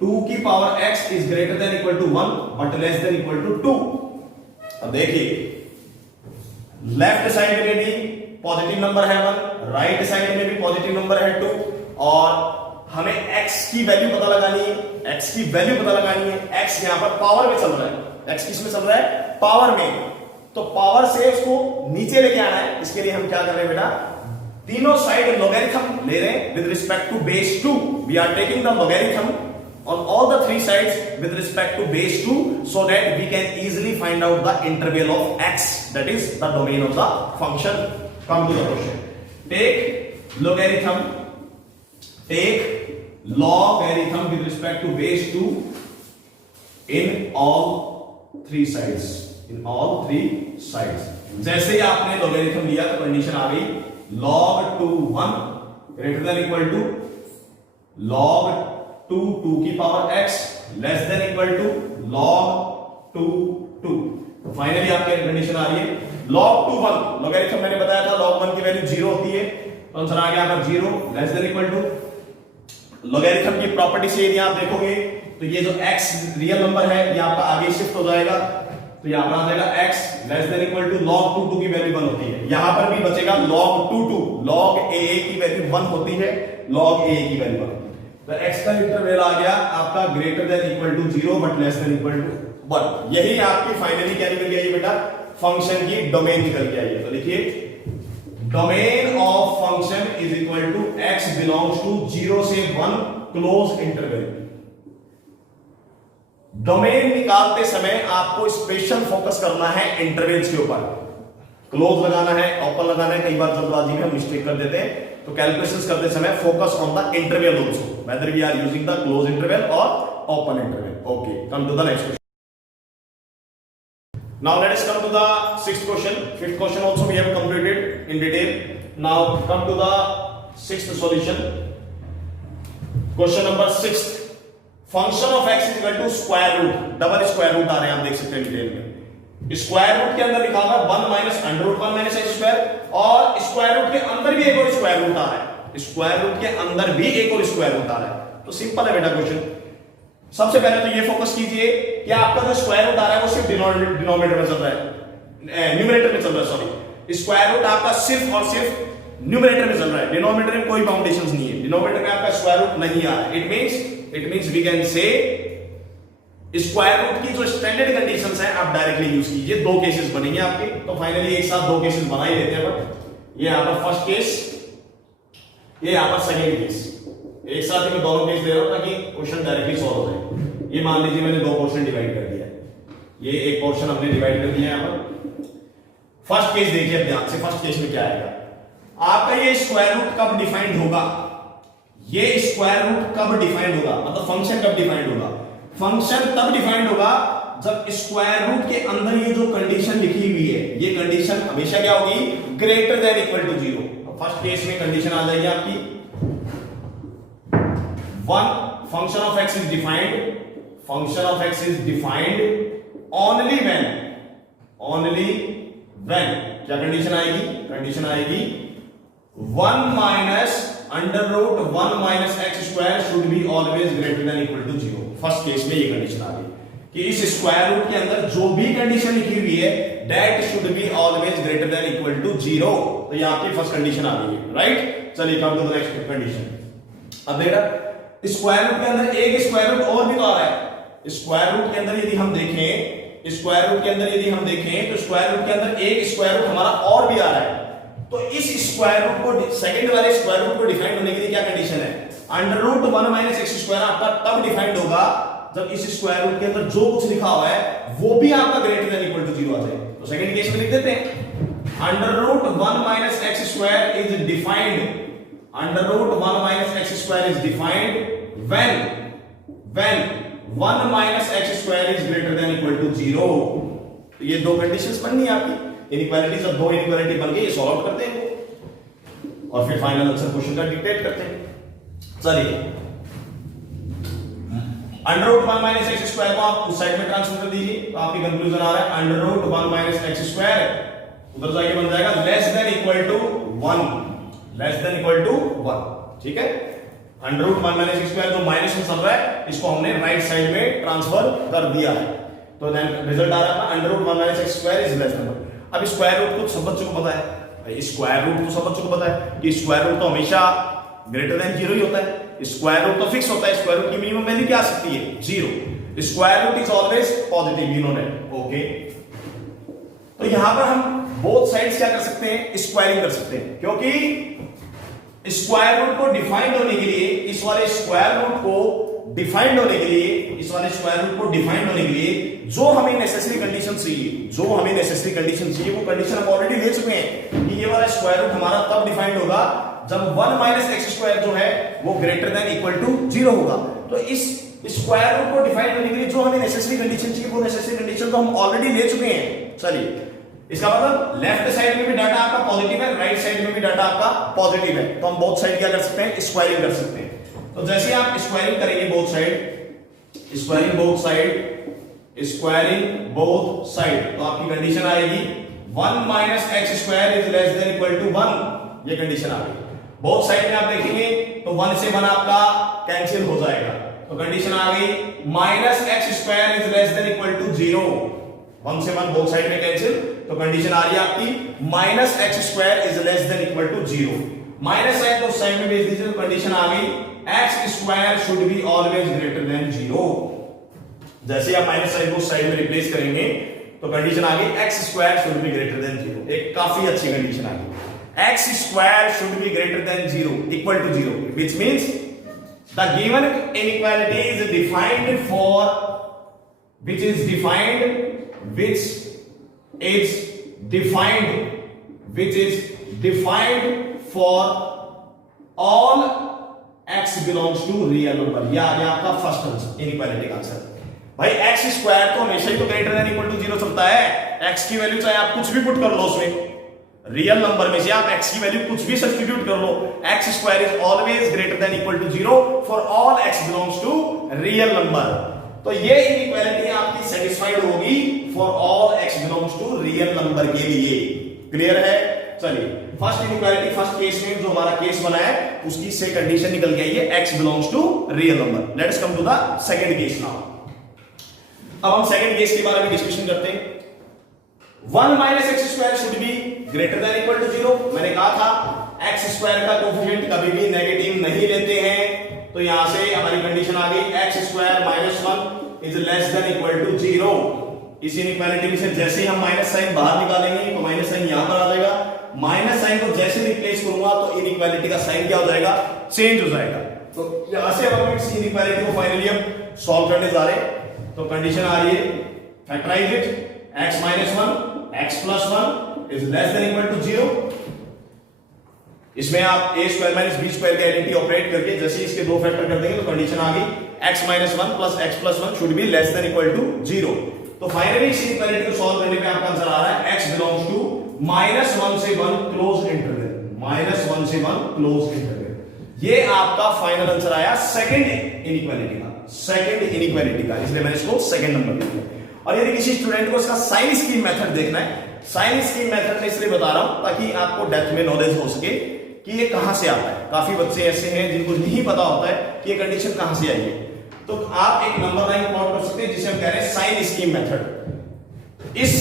2 की power x is greater than equal to 1 but less than equal to 2। अब देखिए लेफ्ट साइड में भी पॉजिटिव नंबर है 1, राइट साइड में भी पॉजिटिव नंबर है 2, और हमें x की वैल्यू पता लगानी है, x की वैल्यू पता लगानी है। x यहां पर पावर में चल रहा है, x किस में चल रहा है, पावर में। तो पावर से उसको नीचे लेके आना है, इसके लिए हम क्या कर रहे हैं बेटा, तीनों साइड लॉगरिथम ले रहे हैं with respect to base 2। We are taking the logarithm on all the three sides with respect to base 2 so that we can easily find out the interval of x, that is the domain of the function. Come to the question. Take logarithm with respect to base 2 in all three sides, जैसे ही आपने logarithm लिया तो condition आ गई log 2 1 greater than equal to log 2 की power x less than equal to log 2 2। तो finally आपकी condition आ रही है log 2 1, लॉगरिथम मैंने बताया था log 1 की वैल्यू 0 होती है, तो आंसर आ गया आपका 0 less than equal to. Logarithm की प्रॉपर्टी से यदि आप देखोगे तो ये जो x रियल नंबर है ये आपका आगे शिफ्ट हो जाएगा, तो यहां पर आ जाएगा x less than equal to log 2 2 की वैल्यू 1 होती है, यहां पर भी बचेगा log 2 2, log a की वैल्यू 1 होती है, log a की वैल्यू 1। तो x का इंटरवल आ गया आपका greater than equal to 0 but less than equal to 1। यही आपकी फाइनली क्या निकल गई बेटा, फंक्शन की डोमेन निकल के आई है। तो लिखिए domain of function is equal to x belongs to 0 से 1 क्लोज इंटरवल। डोमेन निकालते समय आपको स्पेशल फोकस करना है इंटरवल्स के ऊपर, क्लोज लगाना है, ओपन लगाना है। कई बार जल्दबाजी में हम मिस्टेक कर देते हैं, तो कैलकुलेशंस करते समय focus on the interval also, whether we are using the closed interval or open interval. Okay, come to the next question. Now let us come to the sixth question. Fifth question also we have completed in detail. Now come to the sixth solution. Question number 6. Function of x is equal to square root, double square root आ रहे हैं, आप देख सकते हैं detail में। Square root के अंदर लिखा होगा 1 minus under root 1 minus x square, और स्क्वायर रूट के अंदर भी एक और स्क्वायर रूट आ रहा है, स्क्वायर रूट के अंदर भी एक और स्क्वायर रूट आ रहा है। तो सिंपल है बेटा क्वेश्चन। सबसे पहले तो ये फोकस कीजिए कि आपका जो स्क्वायर रूट आ रहा है वो सिर्फ डिनोमिनेटर में चल रहा है, न्यूमरेटर में चल रहा है, सॉरी। स्क्वायर रूट आपका सिर्फ और सिर्फ न्यूमरेटर में चल रहा है, डिनोमिनेटर में कोई बाउंडेशंस नहीं है, डिनोमिनेटर में आपका स्क्वायर रूट नहीं आ रहा है। It means we can say square root की जो स्टैंडर्ड कंडीशंस हैं आप डायरेक्टली यूज कीजिए। दो केसेस बनेंगे आपके, तो फाइनली एक साथ दो केसेस बना ही देते हैं। बट ये यहां पर फर्स्ट केस, ये यहां पर सेकंड केस, एक साथ ही मैं दोनों केस दे रहा हूं ताकि क्वेश्चन डायरेक्टली सॉल्व हो जाए। ये मान लीजिए मैंने दो पोर्शन डिवाइड कर दिया, ये एक पोर्शन हमने डिवाइड कर दिया यहां पर। फर्स्ट केस देखिए ध्यान से, फर्स्ट केस में क्या आएगा आपका, ये स्क्वायर रूट कब डिफाइंड होगा, ये स्क्वायर रूट कब डिफाइंड होगा, मतलब फंक्शन कब डिफाइंड होगा। फंक्शन तब डिफाइंड होगा जब स्क्वायर रूट के अंदर ये जो कंडीशन लिखी हुई है, ये कंडीशन हमेशा क्या होगी, greater than equal to 0। First case में कंडीशन आ जाएगी आपकी 1 function of x is defined only when क्या कंडीशन आएगी, कंडीशन आएगी 1 minus under root 1 minus x square should be always greater than equal to 0। First case में ये condition आ गई कि इस स्क्वायर रूट के अंदर जो भी कंडीशन लिखी हुई है that should be always greater than equal to 0। तो ये आपकी फर्स्ट कंडीशन आ गई है, राइट। चलिए come to the next condition. अब बेटा स्क्वायर रूट के अंदर एक स्क्वायर रूट और भी तो आ रहा है। स्क्वायर रूट के अंदर यदि हम देखें, स्क्वायर रूट के अंदर यदि हम देखें तो स्क्वायर रूट के अंदर एक स्क्वायर रूट हमारा और भी आ रहा है। तो इस स्क्वायर रूट को, सेकंड वाले स्क्वायर रूट को डिफाइन होने के लिए क्या कंडीशन है, under root 1 minus x square आपका तब डिफाइंड होगा जब इस स्क्वायर रूट के अंदर जो कुछ लिखा हुआ है वो भी आपका ग्रेटर देन इक्वल टू 0 आ जाए। तो सेकंड केस में लिख देते हैं under root 1 minus x square is defined, under root 1 minus x square is defined when 1 minus x square is greater than equal to 0। तो ये दो कंडीशंस बननी है आपकी। इनइक्वालिटी, जब दो इनइक्वालिटी बन गई ये सॉल्व आउट करते हैं। और फिर फाइनल आंसर क्वेश्चन का डिक्टेट करते हैं। चलिए, under root 1 minus x square को आप उस साइड में ट्रांसफर कर दीजिए, तो आपकी कंक्लूजन आ रहा है under root 1 minus x square उधर जाके बन जाएगा less than equal to 1, less than equal to 1। ठीक है, under root 1 minus x square जो माइनस में चल रहा है इसको हमने राइट साइड में ट्रांसफर कर दिया है, तो देन रिजल्ट आ रहा है under root 1 minus x square is less than 1। अब स्क्वायर रूट को सब बच्चों को पता है, स्क्वायर रूट तो सब बच्चों को पता है कि स्क्वायर रूट तो हमेशा ग्रेटर देन 0 ही होता है, स्क्वायर रूट तो फिक्स होता है, स्क्वायर रूट की मिनिमम वैल्यू क्या आ सकती है 0, square root is always positive, you know that. Okay, तो यहां पर हम बोथ साइड्स क्या कर सकते हैं, स्क्वायरिंग कर सकते हैं, क्योंकि स्क्वायर रूट को डिफाइंड होने के लिए इस वाले स्क्वायर रूट को डिफाइंड होने के लिए, इस वाले स्क्वायर रूट को डिफाइंड होने के लिए जो हमें नेसेसरी कंडीशन चाहिए, जो हमें नेसेसरी कंडीशन चाहिए वो कंडीशन हम ऑलरेडी ले चुके हैं कि ये वाला स्क्वायर रूट हमारा तब डिफाइंड होगा जब 1 माइनस एक्स स्क्वायर जो है वो ग्रेटर देन इक्वल टू 0 होगा। तो इस स्क्वायर रूट को डिफाइन करने के लिए जो हमें नेसेसरी कंडीशन चाहिए वो नेसेसरी कंडीशन तो हम ऑलरेडी ले चुके हैं। चलिए, इसका मतलब लेफ्ट साइड में भी डाटा आपका पॉजिटिव है, राइट साइड में भी डाटा आपका पॉजिटिव है, तो हम बोथ साइड क्या कर सकते हैं, स्क्वायरिंग कर सकते हैं। तो जैसे आप स्क्वायरिंग करेंगे both side, squaring both side, squaring both side, तो आपकी कंडीशन आएगी 1 minus x square is less than equal to 1, ये कंडीशन आ गई। बोथ साइड में आप देखेंगे तो 1 से 1 आपका कैंसिल हो जाएगा, तो कंडीशन आ गई minus x square is less than equal to 0, 1 से 1 बोथ साइड में कैंसिल, तो कंडीशन आ रही है आपकी minus x square is less than equal to 0, minus sign तो साइड में भेज दीजिए, तो कंडीशन आ गई x square should be always greater than 0। जैसे आप माइनस साइन को साइड में रिप्लेस करेंगे तो कंडीशन आ गई x square should be greater than 0, एक काफी अच्छी कंडीशन आ गई, x square should be greater than 0, equal to 0, which means the given inequality is defined for, which is defined for all x belongs to real number। यह आ गया आपका first answer, inequality का answer. भाई x square तो हमेशा ही तो greater than equal to 0 चलता है, x की वैल्यू चाहे आप कुछ भी पुट कर लो उसमें, रियल नंबर में से आप x की वैल्यू कुछ भी सब्स्टिट्यूट कर लो, x square is always greater than equal to 0 for all x belongs to real number. तो ये इनइक्वालिटी आपकी सेटिस्फाइड होगी for all x belongs to real number के लिए। क्लियर है? चलिए, फर्स्ट इनइक्वालिटी, फर्स्ट केस में जो हमारा केस बना है उसकी से कंडीशन निकल के आई है x belongs to real number. Let's come to the second case now. अब हम सेकंड केस के बारे में डिस्कशन करते हैं। 1 minus x square should be greater than equal to 0। मैंने कहा था एक्स स्क्वायर का कोफिशिएंट कभी भी नेगेटिव नहीं लेते हैं, तो यहां से हमारी कंडीशन आ गई x square minus 1 is less than equal to 0। इस इनइक्वालिटी में से जैसे ही हम माइनस साइन बाहर निकालेंगे तो माइनस साइन यहां पर आ जाएगा, माइनस साइन को जैसे रिप्लेस करूंगा तो इनइक्वालिटी का साइन क्या हो जाएगा, चेंज हो जाएगा। तो यहां से हम इस इनइक्वालिटी को फाइनली हम सॉल्व करने जा रहे हैं। तो कंडीशन आ रही है factorize it, x minus 1 x plus 1 is less than equal to 0। इसमें आप a square minus b square की आइडेंटिटी ऑपरेट करके जैसे इसके दो फैक्टर कर देंगे तो कंडीशन आ गई x माइनस 1 प्लस x plus 1 should be less than equal to 0। तो फाइनली इस इक्वालिटी को सॉल्व करने पे आपका आंसर आ रहा है x बिलोंग्स टू माइनस 1 से 1 क्लोज इंटरवल, माइनस 1 से 1 क्लोज इंटरवल। ये आपका फाइनल आंसर आया सेकंड इनइक्वालिटी का, सेकंड इनइक्वालिटी का, इसलिए मैंने इसको सेकंड नंबर दिया। और यदि किसी स्टूडेंट को इसका साइन स्कीम मेथड देखना है, साइन स्कीम मेथड मैं इसलिए बता रहा हूं ताकि आपको डेप्थ में नॉलेज हो सके कि ये कहां से आता है। काफी बच्चे ऐसे हैं जिनको नहीं पता होता है कि ये कंडीशन कहां से आई है। तो आप एक नंबर लाइन प्लॉट कर सकते हैं जिसे हम कह रहे हैं साइन स्कीम मेथड। इस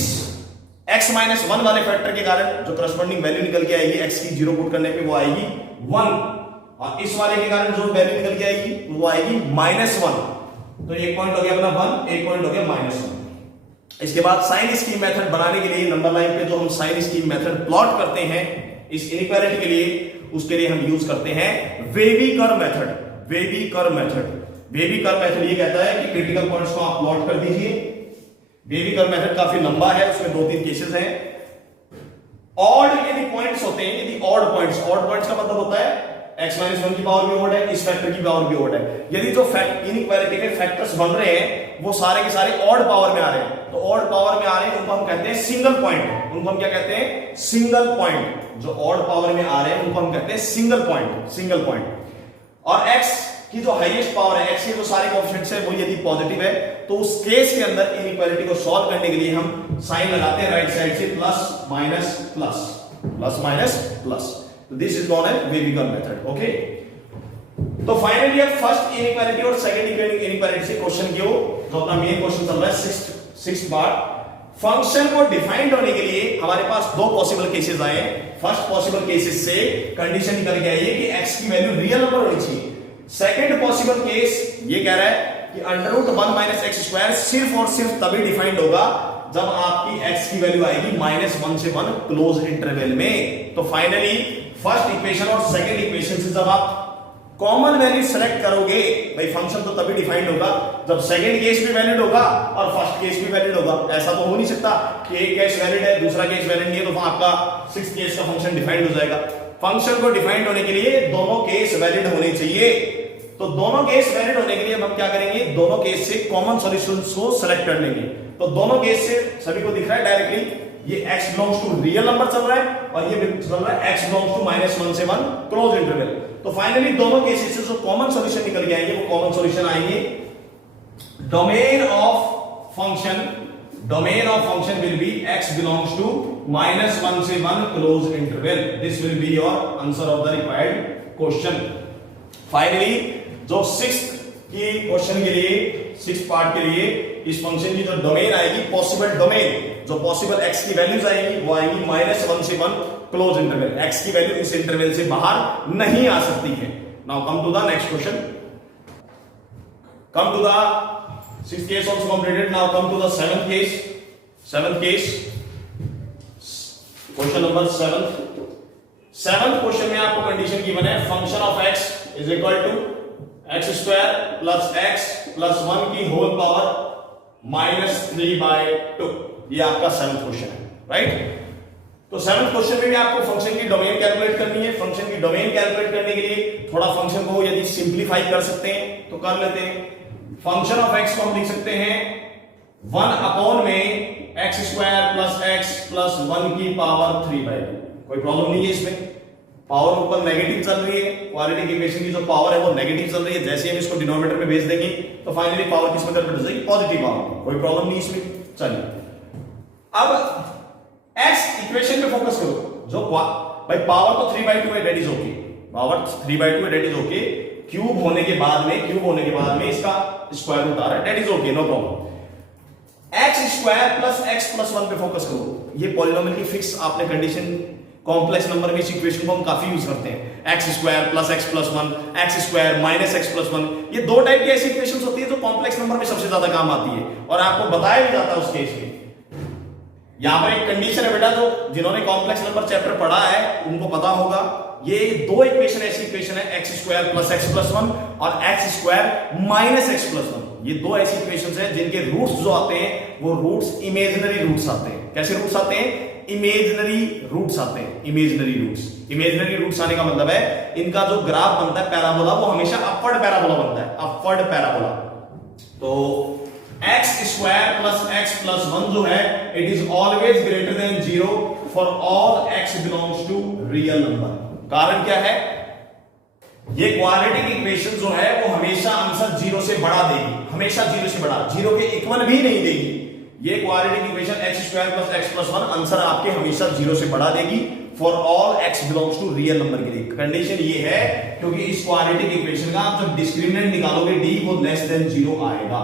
x माइनस 1 वाले फैक्टर के कारण जो करस्पॉन्डिंग वैल्यू निकल के आएगी x की 0 पुट करने पे वो आएगी 1, और इस वाले के कारण जो वैल्यू निकल के आएगी वो आएगी माइनस 1। तो एक पॉइंट हो गया अपना 1, एक पॉइंट हो गया माइनस 1। इसके बाद साइन स्कीम मेथड बनाने के लिए नंबर लाइन पे जो हम साइन स्कीम मेथड प्लॉट करते हैं इस इनइक्वालिटी के लिए, उसके लिए हम यूज करते हैं wavy curve method. Wavy curve method, wavy curve method ये कहता है कि क्रिटिकल पॉइंट्स को आप प्लॉट कर दीजिए। वेवी कर्व मेथड काफी लंबा है, उसमें 2-3 केसेस हैं। ऑड यदि पॉइंट्स होते हैं, यदि ऑड पॉइंट्स का मतलब होता है x माइनस 1 की पावर भी ऑड है, इस फैक्टर की पावर भी ऑड है। यदि जो इनइक्वालिटी में फैक्टर्स बन रहे हैं वो सारे के सारे ऑड पावर में आ रहे हैं, तो ऑड पावर में आ रहे हैं उनको हम कहते हैं सिंगल पॉइंट। उनको हम क्या कहते हैं, सिंगल पॉइंट। जो ऑड पावर में आ रहे हैं उनको हम कहते हैं सिंगल पॉइंट। और x की जो हाईएस्ट पावर है, x के जो सारे कोएफिशिएंट्स है वो यदि पॉजिटिव है तो उस केस के अंदर इनइक्वालिटी को सॉल्व करने के लिए हम साइन लगाते हैं राइट साइड से plus minus plus. This is known as wavy curve method. Okay, तो फाइनली अब फर्स्ट इनइक्वालिटी और सेकंड इनइक्वालिटी से क्वेश्चन की जो अपना मेन क्वेश्चन चल रहा है सिक्स्थ पार्ट। फंक्शन को डिफाइंड होने के लिए हमारे पास दो पॉसिबल केसेस आए। फर्स्ट पॉसिबल केसेस से कंडीशन निकल के आई है कि x की वैल्यू रियल नंबर होनी चाहिए। सेकंड पॉसिबल केस ये कह रहा है कि √1 - x² सिर्फ और सिर्फ तभी डिफाइंड होगा जब आपकी x की वैल्यू आएगी -1 से 1 क्लोज इंटरवल में। तो फाइनली फर्स्ट इक्वेशन और सेकंड इक्वेशन से जब आप कॉमन वैल्यू सेलेक्ट करोगे, भाई फंक्शन तो तभी डिफाइंड होगा जब सेकंड केस भी वैलिड होगा और फर्स्ट केस भी वैलिड होगा। ऐसा तो हो नहीं सकता कि एक केस वैलिड है दूसरा केस वैलिड नहीं है तो आपका सिक्स्थ केस का फंक्शन डिफाइंड हो जाएगा। फंक्शन को डिफाइंड होने के लिए दोनों केस वैलिड होने चाहिए। तो दोनों केस वैलिड होने के लिए हम क्या करेंगे, दोनों केस से कॉमन सॉल्यूशंस को सेलेक्ट कर लेंगे। तो दोनों केस से सभी को दिख रहा है डायरेक्टली ये x belongs to real number चल रहा है और ये चल रहा है x बिलोंग्स टू -1 से 1 क्लोज इंटरवल। तो फाइनली दोनों केसेस से जो कॉमन सॉल्यूशन निकल के आएंगे वो कॉमन सॉल्यूशन आएंगे domain of function will be x belongs to -1 से 1 close interval. This will be your answer of the required question. Finally जो सिक्स्थ की क्वेश्चन के लिए सिक्स्थ पार्ट के लिए इस फंक्शन की जो डोमेन आएगी, पॉसिबल डोमेन, जो पॉसिबल x की वैल्यूज आएंगी वो आएंगी -1 से 1 क्लोज इंटरवल। x की वैल्यू इस इंटरवल से बाहर नहीं आ सकती है। Now come to the next question. Come to the sixth case also completed. Now come to the seventh case. Question number 7 question में आपको कंडीशन गिवन है function of x is equal to x² + x + 1 की whole power -3/2। ये आपका 7th question है, right. तो 7th question में भी आपको फंक्शन की डोमेन कैलकुलेट करनी है। फंक्शन की डोमेन कैलकुलेट करने के लिए थोड़ा फंक्शन को यदि सिंप्लीफाई कर सकते हैं तो कर लेते हैं। फंक्शन ऑफ x को हम लिख सकते हैं 1 में x² + x + 1 की पावर 3/2। कोई प्रॉब्लम नहीं है इसमें। पावर ऊपर नेगेटिव चल रही है, क्वाड्रेटिक इक्वेशन की जो पावर है वो नेगेटिव चल रही है। जैसे हम इसको डिनोमिनेटर में भेज देंगे तो फाइनली पावर किस में कन्वर्ट हो जाएगी, पॉजिटिव पावर। कोई प्रॉब्लम नहीं इसमें। चलिए अब x इक्वेशन पे फोकस करो। जो भाई पावर तो 3/2 है, डेट इज ओके। पावर 3/2 है, डेट इज ओके। क्यूब होने के बाद में इसका स्क्वायर रूट आ रहा है, that is okay, no problem. x² + x + 1 पे फोकस करो। ये पॉलिनोमियल की फिक्स आपने कंडीशन कॉम्प्लेक्स नंबर में इस इक्वेशन को हम काफी यूज करते हैं। x² + x + 1, x² - x + 1। ये दो टाइप की ऐसी इक्वेशंस होती है जो कॉम्प्लेक्स नंबर में सबसे ज्यादा काम आती है और आपको बताया भी जाता है उस केस में। यहां पर एक कंडीशन है बेटा, जो जिन्होंने कॉम्प्लेक्स नंबर चैप्टर पढ़ा है उनको पता होगा। ये दो इक्वेशन ऐसी इक्वेशन है x² + x + 1 और x² - x + 1। ये दो ऐसी इक्वेशंस हैं जिनके रूट्स जो आते हैं वो रूट्स इमेजिनरी रूट्स आते हैं। कैसे रूट्स आते हैं, इमेजिनरी रूट्स आते हैं। इमेजिनरी रूट्स आने का मतलब है इनका जो ग्राफ बनता है पैराबोला वो हमेशा अपवर्ड पैराबोला बनता है, अपवर्ड पैराबोला। तो x² + x + 1 जो है it is always greater than 0 for all x belongs to real number. कारण क्या है, ये क्वाड्रेटिक इक्वेशन जो है वो हमेशा आंसर 0 से बड़ा देगी, हमेशा 0 से बड़ा, 0 के इक्वल भी नहीं देगी। ये quadratic equation x² + x + 1 answer आपके हमेशा 0 से बड़ा देगी for all x belongs to real number के लिए। कंडीशन ये है क्योंकि इस क्वाड्रेटिक इक्वेशन का आप जब डिस्क्रिमिनेंट निकालोगे d वो लेस देन 0 आएगा।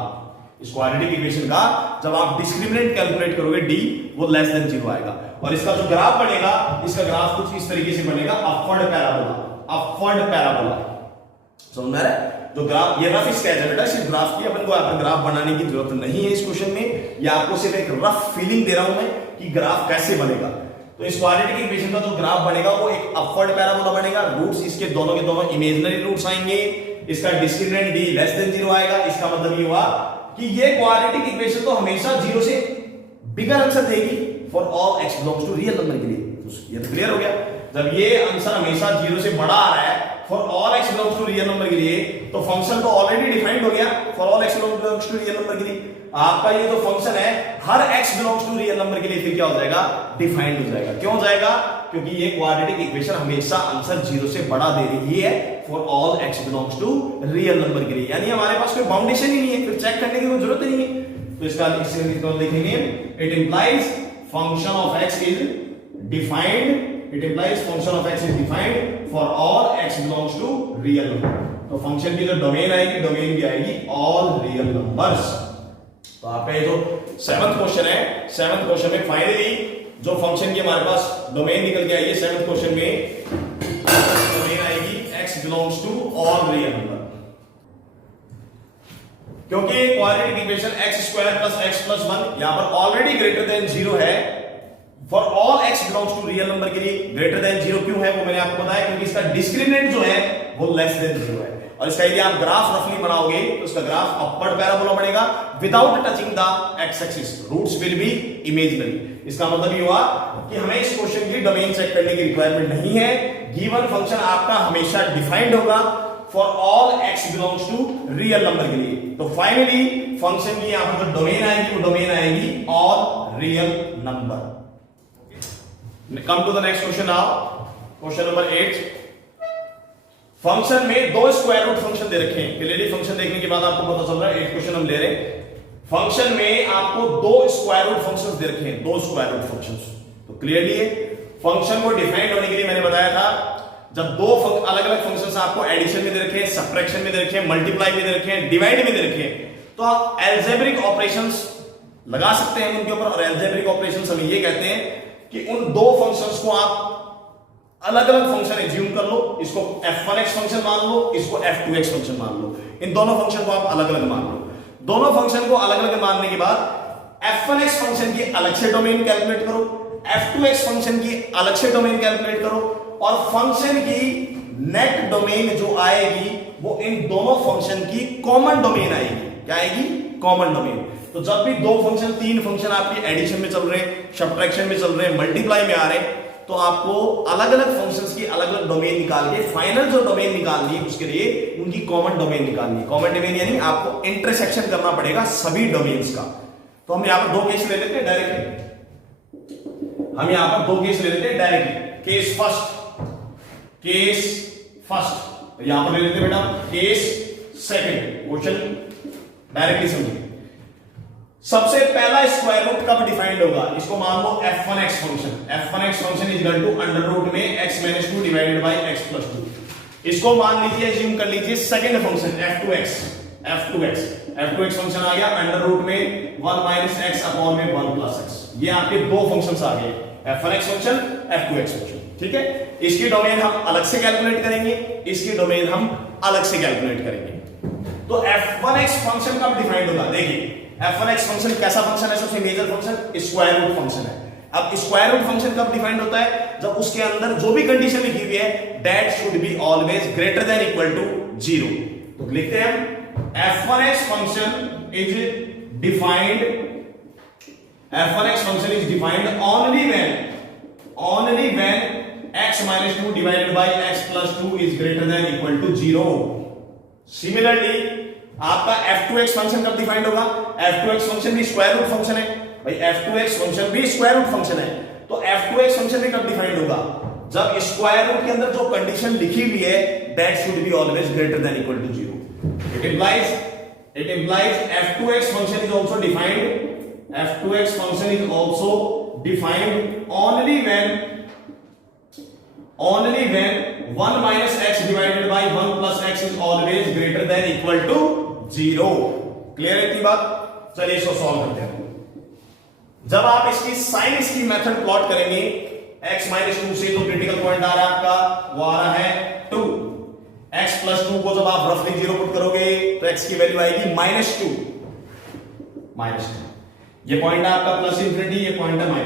इस क्वाड्रेटिक इक्वेशन का जब आप डिस्क्रिमिनेंट कैलकुलेट करोगे d वो लेस देन 0 आएगा। और इसका जो ग्राफ बनेगा, इसका ग्राफ कुछ इस तरीके से बनेगा, अपवर्ड पैराबोला। समझ में आ रहा है? जो ग्राफ, ये रफ स्केच है बेटा, सिर्फ ग्राफ की अपन को ग्राफ बनाने की जरूरत नहीं है इस क्वेश्चन में। ये आपको सिर्फ एक रफ फीलिंग दे रहा हूं मैं कि ग्राफ कैसे बनेगा। तो इस क्वाड्रेटिक इक्वेशन का जो ग्राफ बनेगा वो एक अपवर्ड पैराबोला बनेगा। रूट्स इसके दोनों के दोनों इमेजिनरी रूट्स आएंगे। इसका डिस्क्रिमिनेंट d लेस देन 0 आएगा। इसका मतलब ये हुआ कि ये क्वाड्रेटिक इक्वेशन तो हमेशा 0 से बिगर आंसर देगी for all x belongs to real number के लिए। ये तो क्लियर हो गया। जब ये आंसर हमेशा 0 से बड़ा आ रहा है for all x belongs to real number के लिए, तो फंक्शन तो ऑलरेडी डिफाइंड हो गया for all x belongs to real number के लिए। आपका ये जो फंक्शन है हर x belongs to real number के लिए फिर क्या हो जाएगा, डिफाइंड हो जाएगा। क्यों हो जाएगा, क्योंकि ये क्वाड्रेटिक इक्वेशन हमेशा आंसर 0 से बड़ा दे रही है for all x belongs to real number के लिए, यानी हमारे पास कोई बाउंडेशन ही नहीं है, फिर चेक करने की कोई जरूरत ही नहीं है। तो इसका लिखेंगे it implies function of x is defined, it implies function of x is defined for all x belongs to real number. तो फंक्शन की जो डोमेन आएगी, डोमेन भी आएगी ऑल रियल नंबर्स। तो आपका ये जो 7th क्वेश्चन है, 7th क्वेश्चन में फाइनली जो फंक्शन की हमारे पास डोमेन निकल के आई है 7th क्वेश्चन में डोमेन आएगी x belongs to all real number, क्योंकि quadratic equation x square plus x plus 1 यहां पर ऑलरेडी ग्रेटर देन 0 है for all x belongs to real number के लिए। ग्रेटर देन 0 क्यों है वो मैंने आपको बताया, क्योंकि इसका डिस्क्रिमिनेंट जो है वो लेस देन 0 है, और इसका यदि आप ग्राफ रफली बनाओगे तो इसका ग्राफ अपवर्ड पैराबोला बनेगा without touching the x axis, roots will be imaginary. इसका मतलब ये हुआ कि हमें इस क्वेश्चन की डोमेन चेक करने की रिक्वायरमेंट नहीं है, गिवन फंक्शन आपका हमेशा डिफाइंड होगा for all x belongs to real number के लिए। तो फाइनली फंक्शन की यहां पर जो डोमेन आएगी वो डोमेन आएगी all real number. Come to the next question now, question number 8। Function में दो स्क्वायर रूट फंक्शन दे रखे हैं, क्लियरली फंक्शन देखने के बाद आपको पता चल रहा है 8 क्वेश्चन हम ले रहे हैं। फंक्शन में आपको दो स्क्वायर रूट फंक्शंस दे रखे हैं, दो स्क्वायर रूट फंक्शंस। तो क्लियरली है फंक्शन को डिफाइन होने के लिए मैंने बताया था जब दो अलग अलग फंक्शंस आपको एडिशन में दे रखे हैं, सब्ट्रैक्शन में दे रखे हैं, मल्टीप्लाई में दे रखे हैं, डिवाइड में दे रखे हैं, तो आप एल्जेब्रिक ऑपरेशंस लगा सकते हैं उनके ऊपर। और एल्जेब्रिक ऑपरेशंस हम ये कहते हैं कि उन दो फंक्शंस को आप अलग अलग फंक्शन एज्यूम कर लो, इसको f1x फंक्शन मान लो, इसको f2x फंक्शन मान लो, इन दोनों फंक्शन को आप अलग अलग मान लो। दोनों फंक्शन को अलग अलग मानने के बाद f1x फंक्शन की अलग से डोमेन कैलकुलेट करो, f2x फंक्शन की अलग से डोमेन कैलकुलेट करो, और फंक्शन की नेट डोमेन जो आएगी वो इन दोनों फंक्शन की कॉमन डोमेन आएगी। क्या आएगी? Common domain. तो जब भी दो फंक्शन, तीन फंक्शन आपके एडिशन में चल रहे हैं, सब्ट्रैक्शन में चल रहे हैं, मल्टीप्लाई में आ रहे हैं, तो आपको अलग अलग फंक्शंस की अलग अलग डोमेन निकाल के फाइनल जो डोमेन निकालनी है उसके लिए उनकी कॉमन डोमेन निकालनी है। कॉमन डोमेन यानी आपको इंटरसेक्शन करना पड़ेगा सभी डोमेन्स का। तो हम यहां पर दो केस ले लेते हैं डायरेक्टली, हम यहां पर दो केस ले लेते हैं directly. Case first, case first यहां पर ले लेते हैं बेटा, केस सेकंड। क्वेश्चन डायरेक्टली समझिए। सबसे पहला स्क्वायर रूट कब डिफाइंड होगा? इसको मान लो f1x function, f1x function is equal to under root में x - 2 डिवाइडेड बाय x + 2। इसको मान लीजिए, एज्यूम कर लीजिए second function f2x, f2x function आ गया अंडर रूट में 1 - x अपॉन में 1 + x। ये आपके दो फंक्शंस आ गए, f1x फंक्शन, f2x फंक्शन। ठीक है, इसकी डोमेन हम अलग से कैलकुलेट करेंगे, इसकी डोमेन हम अलग से कैलकुलेट करेंगे। तो f1x फंक्शन कब डिफाइंड होगा? देखिए f1x फंक्शन कैसा फंक्शन है? सबसे major function square root function है। अब स्क्वायर रूट फंक्शन कब डिफाइंड होता है? जब उसके अंदर जो भी कंडीशन लिखी हुई है that should be always greater than equal to 0। तो लिखते हैं f1x function is defined, f1x function is defined only when x - 2 divided by x + 2 is greater than equal to 0। Similarly आपका f2x फंक्शन कब defined होगा? f2x function भी square root function है भाई, f2x function भी स्क्वायर रूट फंक्शन है। तो f2x function भी कब डिफाइंड होगा? जब स्क्वायर रूट के अंदर जो कंडीशन लिखी हुई है that should be always greater than equal to 0। It implies f2x function is also defined, f2x function is also defined only when 1 - x divided by 1 + x is always greater than equal to 0। Clear है इतनी बात? चलिए इसको solve करते हैं। जब आप इसकी साइन इसकी मेथड प्लॉट करेंगे, x - 2 से जो क्रिटिकल पॉइंट आ रहा है आपका वो आ रहा है 2, x + 2 को जब आप रफली 0 पुट करोगे तो x की वैल्यू आएगी -2। ये पॉइंट है आपका +∞, ये पॉइंट है -∞।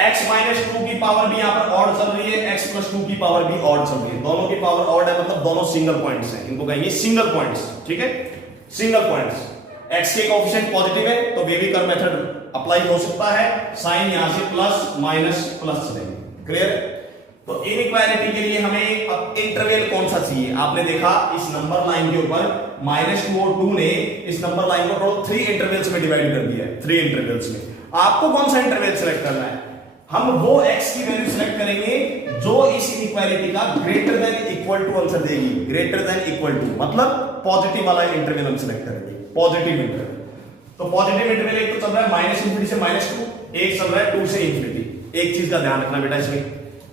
x - 2 की पावर भी यहां पर ऑड चल रही है, x + 2 की पावर भी ऑड चल रही है। दोनों की पावर ऑड है, मतलब दोनों सिंगल पॉइंट्स हैं, इनको कहेंगे सिंगल पॉइंट्स। ठीक है, सिंगल पॉइंट्स। x के कोएफिशिएंट पॉजिटिव है तो वेवी कर्व मेथड अप्लाई हो सकता है, साइन यहां से प्लस चलेंगे। क्लियर? तो इनइक्वालिटी के लिए हमें अब इंटरवल कौन सा चाहिए? आपने देखा इस नंबर लाइन के ऊपर -2 और 2 ने इस नंबर लाइन को 3 इंटरवल्स में डिवाइड कर दिया है, 3 इंटरवल्स में। आपको कौन सा इंटरवल सेलेक्ट करना है? हम वो x की वैल्यू सिलेक्ट करेंगे जो इस इनइक्वालिटी का greater than equal to answer देगी। ग्रेटर देन इक्वल टू मतलब पॉजिटिव वाला इंटरवल हम सिलेक्ट करेंगे, पॉजिटिव इंटरवल। तो पॉजिटिव इंटरवल एक तो चल रहा है माइनस इंफिनिटी से माइनस टू, एक चल रहा है 2 से इंफिनिटी। एक चीज का ध्यान रखना बेटा, इसमें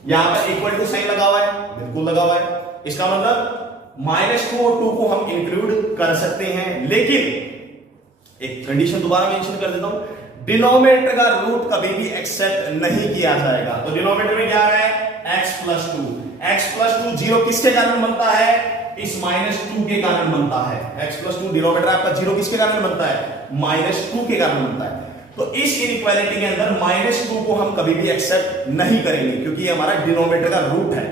यहां पर इक्वल टू साइन लगा हुआ है, बिल्कुल लगा हुआ है, इसका मतलब -2 और 2 को हम इंक्लूड कर सकते हैं। लेकिन एक कंडीशन दोबारा मेंशन कर देता हूं, डिनोमिनेटर का रूट कभी भी एक्सेप्ट नहीं किया जाएगा। तो डिनोमिनेटर में क्या आ रहा है x plus 2, x plus 2 zero किसके कारण बनता है, इस -2 के कारण बनता है। x प्लस 2 डिनोमिनेटर आपका जीरो किसके कारण बनता है, -2 के कारण बनता है। तो इस इनइक्वालिटी के अंदर -2 को हम कभी भी एक्सेप्ट नहीं करेंगे क्योंकि ये हमारा डिनोमिनेटर का रूट है।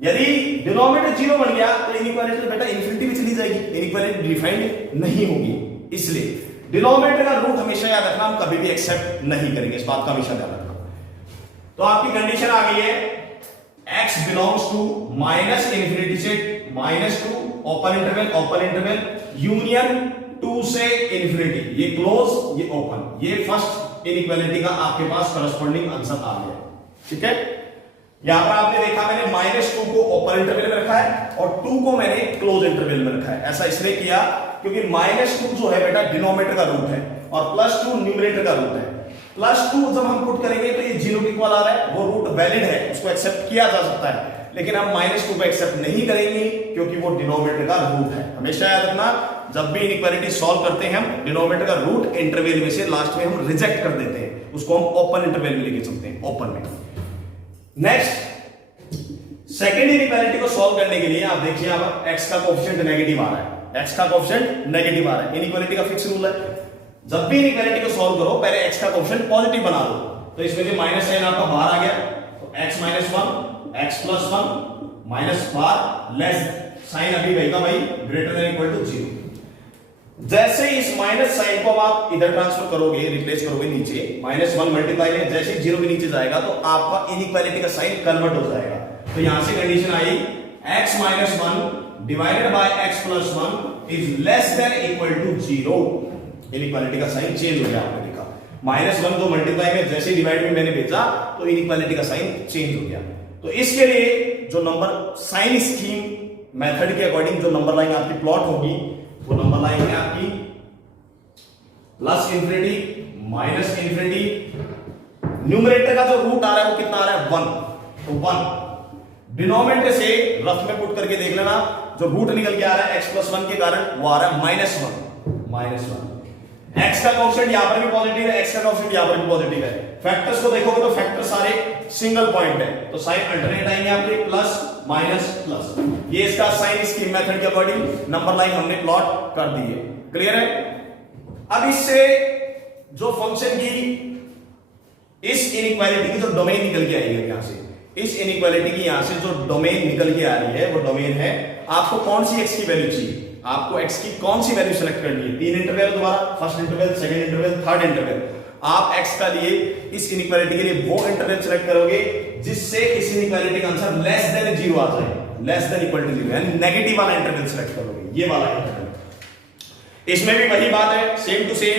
यदि डिनोमिनेटर जीरो बन गया तो इनइक्वालिटी बेटा इंफिनिटी में चली जाएगी, इनइक्वालिटी डिफाइंड नहीं होगी। इसलिए डिनोमिनेटर का रूट हमेशा याद रखना, हम कभी भी एक्सेप्ट नहीं करेंगे, इस बात का हमेशा ध्यान रखना। तो आपकी कंडीशन आ गई है x belongs to minus infinity से -2 ओपन इंटरवल यूनियन 2 से इंफिनिटी, ये क्लोज ये ओपन, ये फर्स्ट इनइक्वालिटी का आपके पास करस्पॉन्डिंग आंसर आ गया। ठीक है, यहां पर आपने देखा मैंने -2 को ओपन इंटरवल में रखा है और 2 को मैंने क्लोज इंटरवल में रखा है। ऐसा इसलिए किया क्योंकि -2 जो है बेटा डिनोमिनेटर का रूट है और +2 न्यूमरेटर का रूट है। +2 जब हम पुट करेंगे तो ये 0 के इक्वल आ रहा है, वो रूट वैलिड है, उसको एक्सेप्ट किया जा सकता है। लेकिन हम -2 को एक्सेप्ट नहीं करेंगे क्योंकि वो डिनोमिनेटर का रूट है। हमेशा याद रखना, जब भी इनइक्वालिटी सॉल्व करते हैं हम डिनोमिनेटर का रूट इंटरवल में से लास्ट में हम रिजेक्ट कर देते हैं, उसको हम ओपन इंटरवल में लेके चलते हैं, ओपन में। नेक्स्ट सेकेंड इनइक्वालिटी को सॉल्व करने के लिए आप देखिए यहां पर x का कोएफिशिएंट नेगेटिव आ रहा है, x का कोएफिशिएंट नेगेटिव आ रहा है। इनइक्वालिटी का फिक्स रूल है, जब भी इनइक्वालिटी को सॉल्व करो पहले x का कोएफिशिएंट पॉजिटिव बना दो। तो इसमें से माइनस साइन आपका बाहर आ गया, तो x -1 x + 1 माइनस बार लेस साइन अभी रहेगा भाई ग्रेटर देन इक्वल टू 0। जैसे इस माइनस साइन को आप इधर ट्रांसफर करोगे, रिप्लेस करोगे नीचे, -1 मल्टीप्लाई में जैसे 0 के नीचे जाएगा तो आपका इनइक्वालिटी का साइन कन्वर्ट हो जाएगा। तो यहां से कंडीशन आई x -1 divided by x + 1 is less than equal to 0। Inequality का साइन चेंज हो गया, आपने देखा -1 को मल्टीप्लाई में जैसे डिवाइड में मैंने भेजा तो इनइक्वालिटी का साइन चेंज हो गया। तो इसके लिए जो नंबर साइन स्कीम मेथड के अकॉर्डिंग जो नंबर लाइन आपकी प्लॉट होगी वो नंबर लाइन है आपकी +∞, -∞। न्यूमरेटर का जो रूट आ रहा है वो कितना आ रहा है 1, तो 1 डिनोमिनेटर से रफ में पुट करके देख लेना, जो रूट निकल के आ रहा है x + 1 के कारण वो आ रहा है -1। x का कोएफिशिएंट यहां पर भी पॉजिटिव है, x का कोएफिशिएंट यहां पर भी पॉजिटिव है। फैक्टर्स को देखोगे तो फैक्टर सारे सिंगल पॉइंट है, तो साइन अल्टरनेट आएंगे आपके प्लस माइनस प्लस। ये इसका साइन स्कीम मेथड के अकॉर्डिंग नंबर लाइन हमने प्लॉट कर दी है। क्लियर है? अब इससे जो फंक्शन की इस इनइक्वालिटी की जो डोमेन निकल के आई है यहां से, इस इनइक्वालिटी की यहां से जो डोमेन निकल के आ रही है वो डोमेन है आपको कौन सी x की वैल्यू चाहिए, आपको x की कौन सी वैल्यू सेलेक्ट करनी है। 3 इंटरवल द्वारा, first interval, second interval, third interval. आप x का लिए इस इनइक्वालिटी के लिए वो इंटरवल सेलेक्ट करोगे जिससे इस इनइक्वालिटी का आंसर लेस देन 0 आ जाए, लेस देन इक्वल टू 0, यानी नेगेटिव वाला इंटरवल सेलेक्ट करोगे, ये वाला इंटरवल। इसमें भी वही बात है, सेम टू सेम।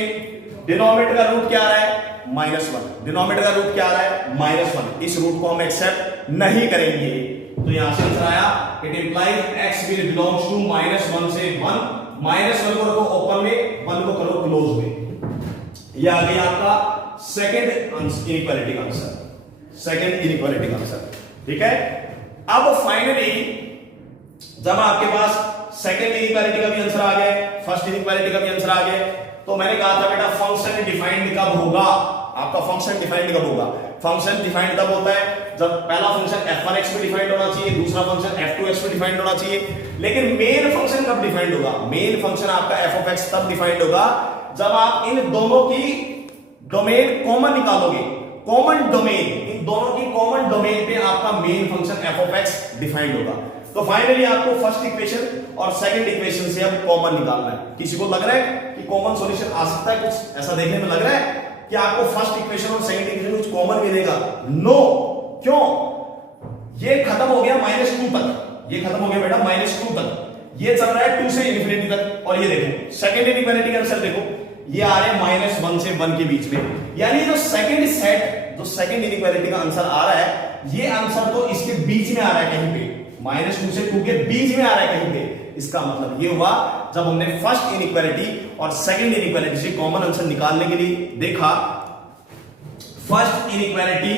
डिनोमिनेटर का रूट क्या आ रहा है -1, डिनोमिनेटर का रूट क्या आ रहा है -1। इस रूट को हम एक्सेप्ट नहीं करेंगे, तो यहां से आंसर आया it implies x will belongs to -1 से 1, -1 को रखो ओपन में, 1 को करो क्लोज में। यह आ गया आपका सेकंड इनइक्वालिटी का आंसर, सेकंड इनइक्वालिटी का आंसर। ठीक है, अब फाइनली जब आपके पास सेकंड इनइक्वालिटी का भी आंसर आ गया, फर्स्ट इनइक्वालिटी का भी आंसर आ गया, तो मैंने कहा था बेटा फंक्शन डिफाइंड कब होगा, आपका फंक्शन डिफाइंड कब होगा। फंक्शन डिफाइंड तब होता है जब पहला फंक्शन f1x पे डिफाइंड होना चाहिए, दूसरा फंक्शन f2x पे डिफाइंड होना चाहिए। लेकिन मेन फंक्शन कब डिफाइंड होगा, मेन फंक्शन आपका f(x) तब डिफाइंड होगा जब आप इन दोनों की डोमेन कॉमन निकालोगे। कॉमन डोमेन, इन दोनों की कॉमन डोमेन पे आपका मेन फंक्शन f(x) डिफाइंड होगा। तो फाइनली आपको फर्स्ट इक्वेशन और सेकंड इक्वेशन से अब कॉमन निकालना है। किसी को लग रहा है कि कॉमन सॉल्यूशन आ सकता है, कुछ ऐसा देखने में लग रहा है कि आपको फर्स्ट इक्वेशन और सेकंड इक्वेशन कुछ कॉमन मिलेगा? नो। क्यों? ये खत्म हो गया -2 तक, ये खत्म हो गया बेटा -2 तक, ये चल रहा है 2 से इंफिनिटी तक। और ये देखो सेकंड इनइक्वालिटी का आंसर देखो, ये आ रहे हैं -1 से 1 के बीच में, यानी जो सेकंड सेट तो सेकंड इनइक्वालिटी का आंसर आ रहा है, ये आंसर तो इसके बीच में आ रहा है कहीं पे, -2 से 2 के बीच में आ रहा है कहीं पे। इसका मतलब ये हुआ जब हमने फर्स्ट इनइक्वालिटी और सेकंड इनइक्वालिटी से कॉमन आंसर निकालने के लिए देखा, फर्स्ट इनइक्वालिटी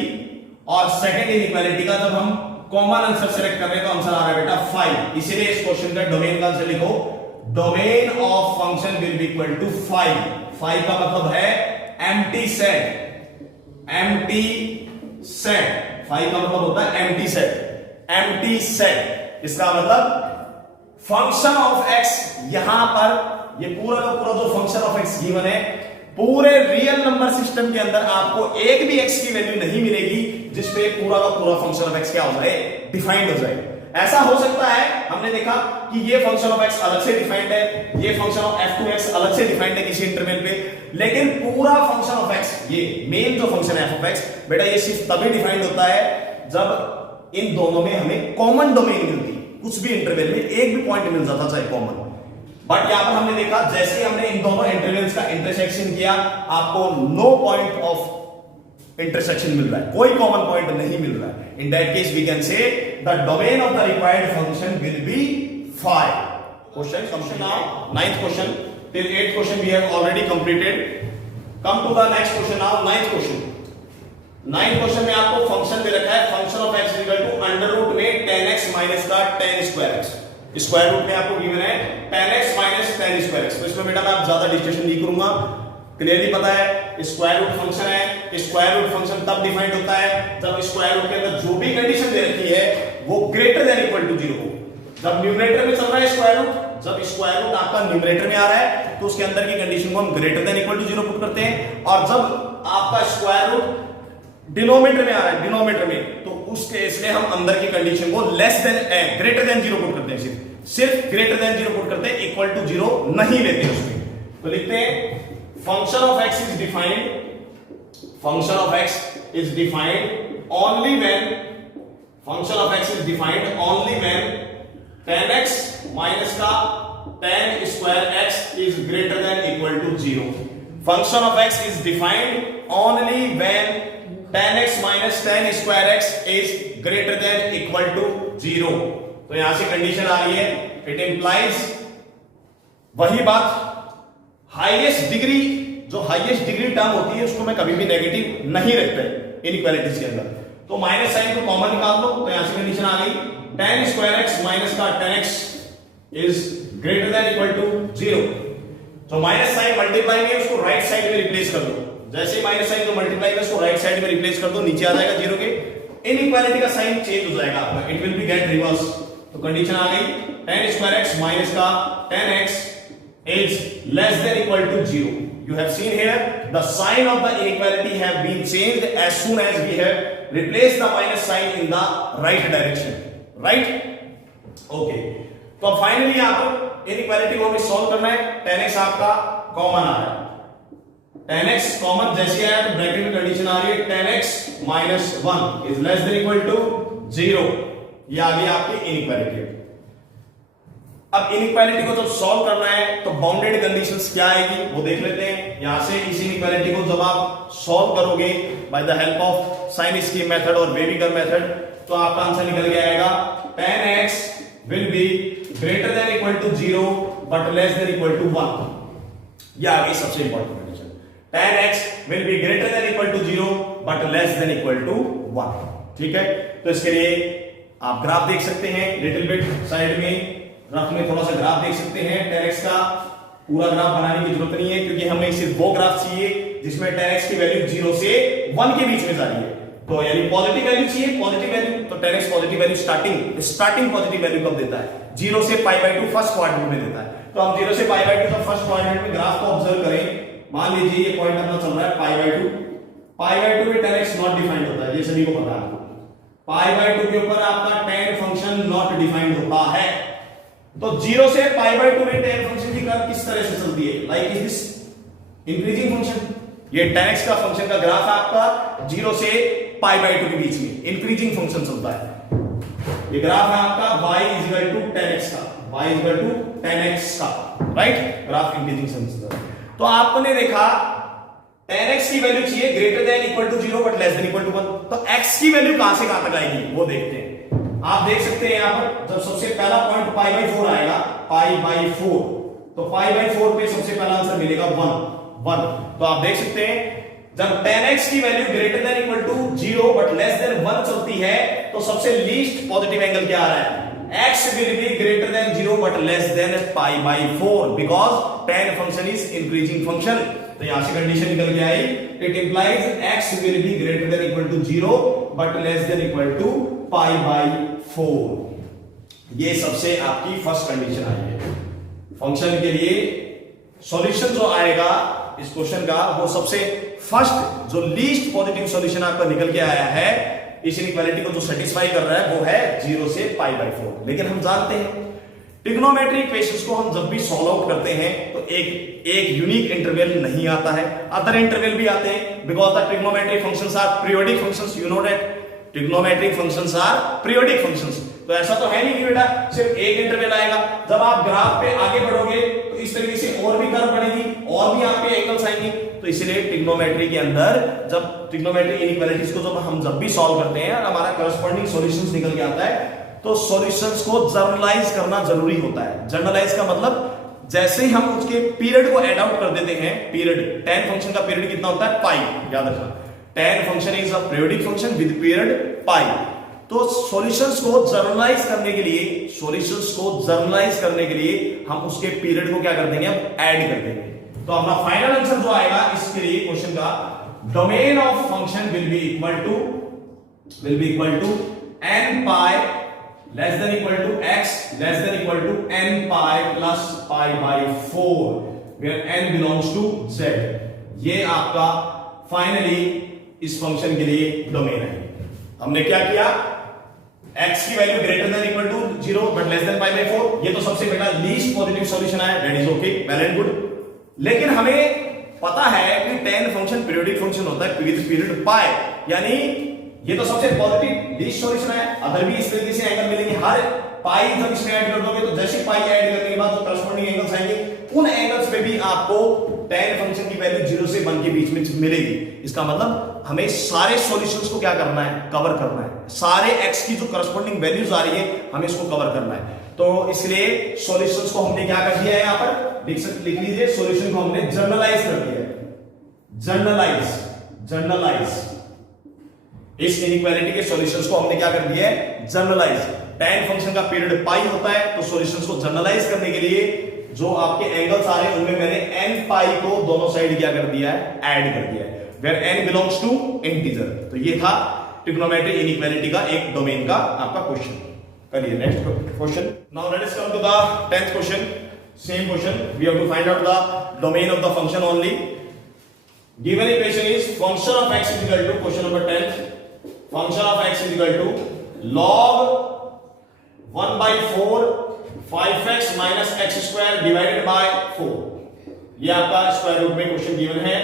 और सेकंड इनइक्वालिटी का जब हम कॉमन आंसर सेलेक्ट कर रहे हैं तो आंसर आ रहा है बेटा 5। इसीलिए इस क्वेश्चन का डोमेन का आंसर लिखो, domain of function will be equal to 5। 5 का मतलब है एम्प्टी सेट, एम्प्टी सेट। 5 का मतलब होता है एम्प्टी सेट, एम्प्टी सेट। इसका मतलब फंक्शन ऑफ एक्स, यहां पर ये पूरा का पूरा जो फंक्शन ऑफ एक्स गिवन है, पूरे रियल नंबर सिस्टम के अंदर आपको एक भी एक्स की वैल्यू नहीं मिलेगी जिसपे पूरा का पूरा फंक्शन ऑफ एक्स क्या हो जाए, डिफाइंड हो जाए। ऐसा हो सकता है, हमने देखा कि ये फंक्शन ऑफ एक्स अलग से डिफाइंड है, ये फंक्शन ऑफ f2x अलग से डिफाइंड है किसी इंटरवल पे, लेकिन पूरा फंक्शन ऑफ एक्स, ये मेन जो फंक्शन है f ऑफ x बेटा, ये सिर्फ तभी डिफाइंड होता है जब इन दोनों में हमें कॉमन डोमेन मिलती, कुछ भी इंटरवल में एक भी पॉइंट मिल जाता चाहे कॉमन। बट यहां पर हमने देखा जैसे हमने इन दोनों इंटरवल्स का इंटरसेक्शन किया, आपको नो पॉइंट ऑफ इंटरसेक्शन मिल रहा है, कोई कॉमन पॉइंट नहीं मिल रहा है। In that case we can say the domain of the required function will be 5। Question come से now 9th question, till 8th question we have already completed. Come to the next question now, 9th question. 9th question में आपको function दे रखा है, function of x equal to under root में 10x minus का tan square x। Square root में आपको given है tan x minus tan square x। तो इसमें बेटा मैं आप ज्यादा डिस्कशन नहीं करूंगा, क्लियरली पता है स्क्वायर रूट फंक्शन है। स्क्वायर रूट फंक्शन तब डिफाइंड होता है जब स्क्वायर रूट के अंदर जो भी कंडीशन दे रखी है वो ग्रेटर देन इक्वल टू 0 हो। जब न्यूमरेटर में चल रहा है स्क्वायर रूट, जब स्क्वायर रूट आपका न्यूमरेटर में आ रहा है तो उसके अंदर की कंडीशन को हम greater than equal to 0 put करते हैं, और जब आपका स्क्वायर रूट डिनोमिनेटर में आ रहा है, डिनोमिनेटर में, तो उस केस में हम अंदर की कंडीशन को less than greater than 0 put करते हैं, सिर्फ ग्रेटर देन 0 पुट करते हैं, इक्वल टू 0 नहीं लेते उसमें। तो लिखते हैं function of x is defined, function of x is defined only when, function of x is defined only when tan x minus का tan square x is greater than equal to 0। Function of x is defined only when tan x minus tan square x is greater than equal to 0। तो यहां से condition आ रही है, it implies वही बात, highest degree, जो highest degree term होती है उसको मैं कभी भी नेगेटिव नहीं रखता इनइक्वालिटीज के अंदर। तो माइनस साइन को कॉमन निकाल दो, तो यहां से कंडीशन आ गई tan स्क्वायर x माइनस का tan x is greater than equal to 0। तो माइनस साइन मल्टीप्लाई में उसको राइट साइड में रिप्लेस कर दो, जैसे माइनस साइन को मल्टीप्लाई में उसको राइट साइड में रिप्लेस कर दो, नीचे आ जाएगा 0 के, इनइक्वालिटी का साइन चेंज हो जाएगा आपका, it will be get reverse. तो कंडीशन आ गई tan स्क्वायर x माइनस का tan x is less than equal to 0. You have seen here the sign of the inequality have been changed as soon as we have replaced the minus sign in the right direction, right? Okay. तो अब finally आपको inequality को हमें solve करना है। tan x आपका common आ रहा है, tan x कॉमन जैसे आया तो ब्रैकेट में कंडीशन आ रही है tan x minus 1 is less than equal to 0। ये आ गई आपकी इनइक्वालिटी। अब इनइक्वालिटी को जब सॉल्व करना है तो बाउंडेड कंडीशंस क्या आएगी वो देख लेते हैं। यहां से इस इनइक्वालिटी को जब आप सॉल्व करोगे bye the help of sine scheme method और वेविकर मेथड, तो आपका आंसर निकल के आएगा tan x will be greater than equal to 0 but less than equal to 1। ये आ गई सबसे important condition, tan x will be greater than equal to 0 but less than equal to 1। ठीक है, तो इसके लिए आप ग्राफ देख सकते हैं, लिटिल बिट साइड में रफ में थोड़ा सा ग्राफ देख सकते हैं। tan x का पूरा ग्राफ बनाने की जरूरत नहीं है क्योंकि हमें सिर्फ वो ग्राफ चाहिए जिसमें tan x की वैल्यू 0 से 1 के बीच में जा रही है। तो यानी पॉजिटिव वैल्यू चाहिए, पॉजिटिव वैल्यू, तो tan x positive value starting positive value कब देता है, 0 से π/2 फर्स्ट क्वाड्रेंट में देता है। तो हम 0 से π/2 का फर्स्ट क्वाड्रेंट में ग्राफ को ऑब्जर्व करें, मान लीजिए ये पॉइंट अपना चल रहा है π/2 में tan x नॉट डिफाइंड होता है, ये सभी को पता है आपको। π/2 के ऊपर आपका tan फंक्शन नॉट डिफाइंड होता है। तो 0 से π/2 में tan फंक्शन की कर्व किस तरह से चलती है, like is this increasing function. ये tan x का फंक्शन का ग्राफ आपका 0 से π/2 के बीच में इंक्रीजिंग फंक्शन चलता है। ये ग्राफ है आपका y = tan x का, y = tan x का, राइट, ग्राफ इंक्रीजिंग फंक्शन। तो आपने देखा tan x की वैल्यू चाहिए greater than equal to 0 but less than equal to 1। तो x की वैल्यू कहां से कहां तक आएगी वो देखते हैं। आप देख सकते हैं यहां पर जब सबसे पहला पॉइंट पाई बाई 4 आएगा, पाई बाई 4, तो पाई बाई 4 पे सबसे पहला आंसर मिलेगा 1। तो आप देख सकते हैं जब tan x की value greater than equal to 0 but less than 1 चलती है तो सबसे लीस्ट पॉजिटिव एंगल क्या आ रहा है? x will be greater than 0 but less than pi by 4 because tan function is increasing function। तो यहां से कंडीशन निकल के आई, it implies x will be greater than equal to 0 but less than equal to pi by 4। ये सबसे आपकी first condition आई है। Function के लिए सॉल्यूशन जो आएगा इस क्वेश्चन का वो सबसे फर्स्ट जो लीस्ट पॉजिटिव सॉल्यूशन आपका निकल के आया है इस इनइक्वालिटी को जो सेटिस्फाई कर रहा है वो है 0 से पाई बाई 4। लेकिन हम जानते हैं ट्रिग्नोमेट्री इक्वेशंस को हम जब भी सॉल्व आउट करते हैं तो एक यूनिक इंटरवल नहीं आता है, अदर इंटरवल भी आते हैं because the trigonometric functions are periodic functions. You know that trigonometric functions are periodic functions. तो ऐसा तो है नहीं कि बेटा सिर्फ एक इंटरवल आएगा। जब आप ग्राफ पे आगे बढ़ोगे तो इस तरीके से और भी कर्व बनेगी और भी आपके एंगल्स आएंगे। तो इसलिए ट्रिग्नोमेट्री के अंदर जब ट्रिग्नोमेट्रिक इनइक्वालिटीज को जब भी सॉल्व करते हैं और हमारा करस्पॉन्डिंग सॉल्यूशंस निकल के आता है तो सॉल्यूशंस को जर्नलाइज करना जरूरी होता है। जर्नलाइज का मतलब जैसे हम उसके पीरियड को ऐड आउट कर देते हैं, पीरियड tan फंक्शन का पीरियड कितना होता है? पाई। याद रखना tan function is a periodic function with period pi. तो सॉल्यूशंस को जर्नलाइज करने के लिए हम उसके पीरियड को क्या कर देंगे? हम ऐड कर देंगे। तो अपना फाइनल आंसर जो आएगा इसके लिए क्वेश्चन का domain of function will be equal to n pi less than equal to x less than equal to n pi plus pi by 4 where n belongs to z। ये आपका finally इस function के लिए domain है। हमने क्या किया? x की value greater than equal to 0 but less than pi by 4। ये तो सबसे बेटा लीस्ट पॉजिटिव सॉल्यूशन है, that is okay, well and good. लेकिन हमें पता है कि tan फंक्शन पीरियोडिक फंक्शन होता है विद पीरियड पाई, यानी ये तो सबसे पॉजिटिव लीस्ट सॉल्यूशन है। अदर भी इस तरीके से एंगल मिलेंगे। हर पाई जब इसमें ऐड कर दोगे तो जैसे पाई ऐड करने के बाद जो करस्पॉन्डिंग एंगल्स आएंगे उन एंगल्स पे भी आपको tan फंक्शन की वैल्यू 0 से 1 के बीच में मिलेगी। इसका मतलब हमें सारे सॉल्यूशंस को क्या करना है? कवर करना है। सारे x की जो करस्पॉन्डिंग वैल्यूज आ रही है हमें इसको कवर करना है। तो इसलिए सॉल्यूशंस को हमने क्या कर दिया है? यहां पर लिख लीजिए, सॉल्यूशन को हमने जर्नलाइज कर दिया है। जर्नलाइज इस इनइक्वालिटी के सॉल्यूशंस को हमने क्या कर दिया है? जर्नलाइज। tan फंक्शन का पीरियड पाई होता है तो सॉल्यूशंस को जर्नलाइज करने के लिए जो आपके एंगल्स आ रहे हैं उनमें मैंने n पाई को दोनों साइड क्या कर दिया है? ऐड कर दिया है, where n belongs to integer. तो ये था ट्रिग्नोमेट्रिक इनइक्वालिटी का एक डोमेन का आपका क्वेश्चन। करिए next question. Now let us come to the 10th question. Same question, we have to find out the domain of the function only. Given equation is function of x is equal to, question number 10, function of x is equal to log 1/4 5x minus x square divided by 4। ये आपका square root में question given है।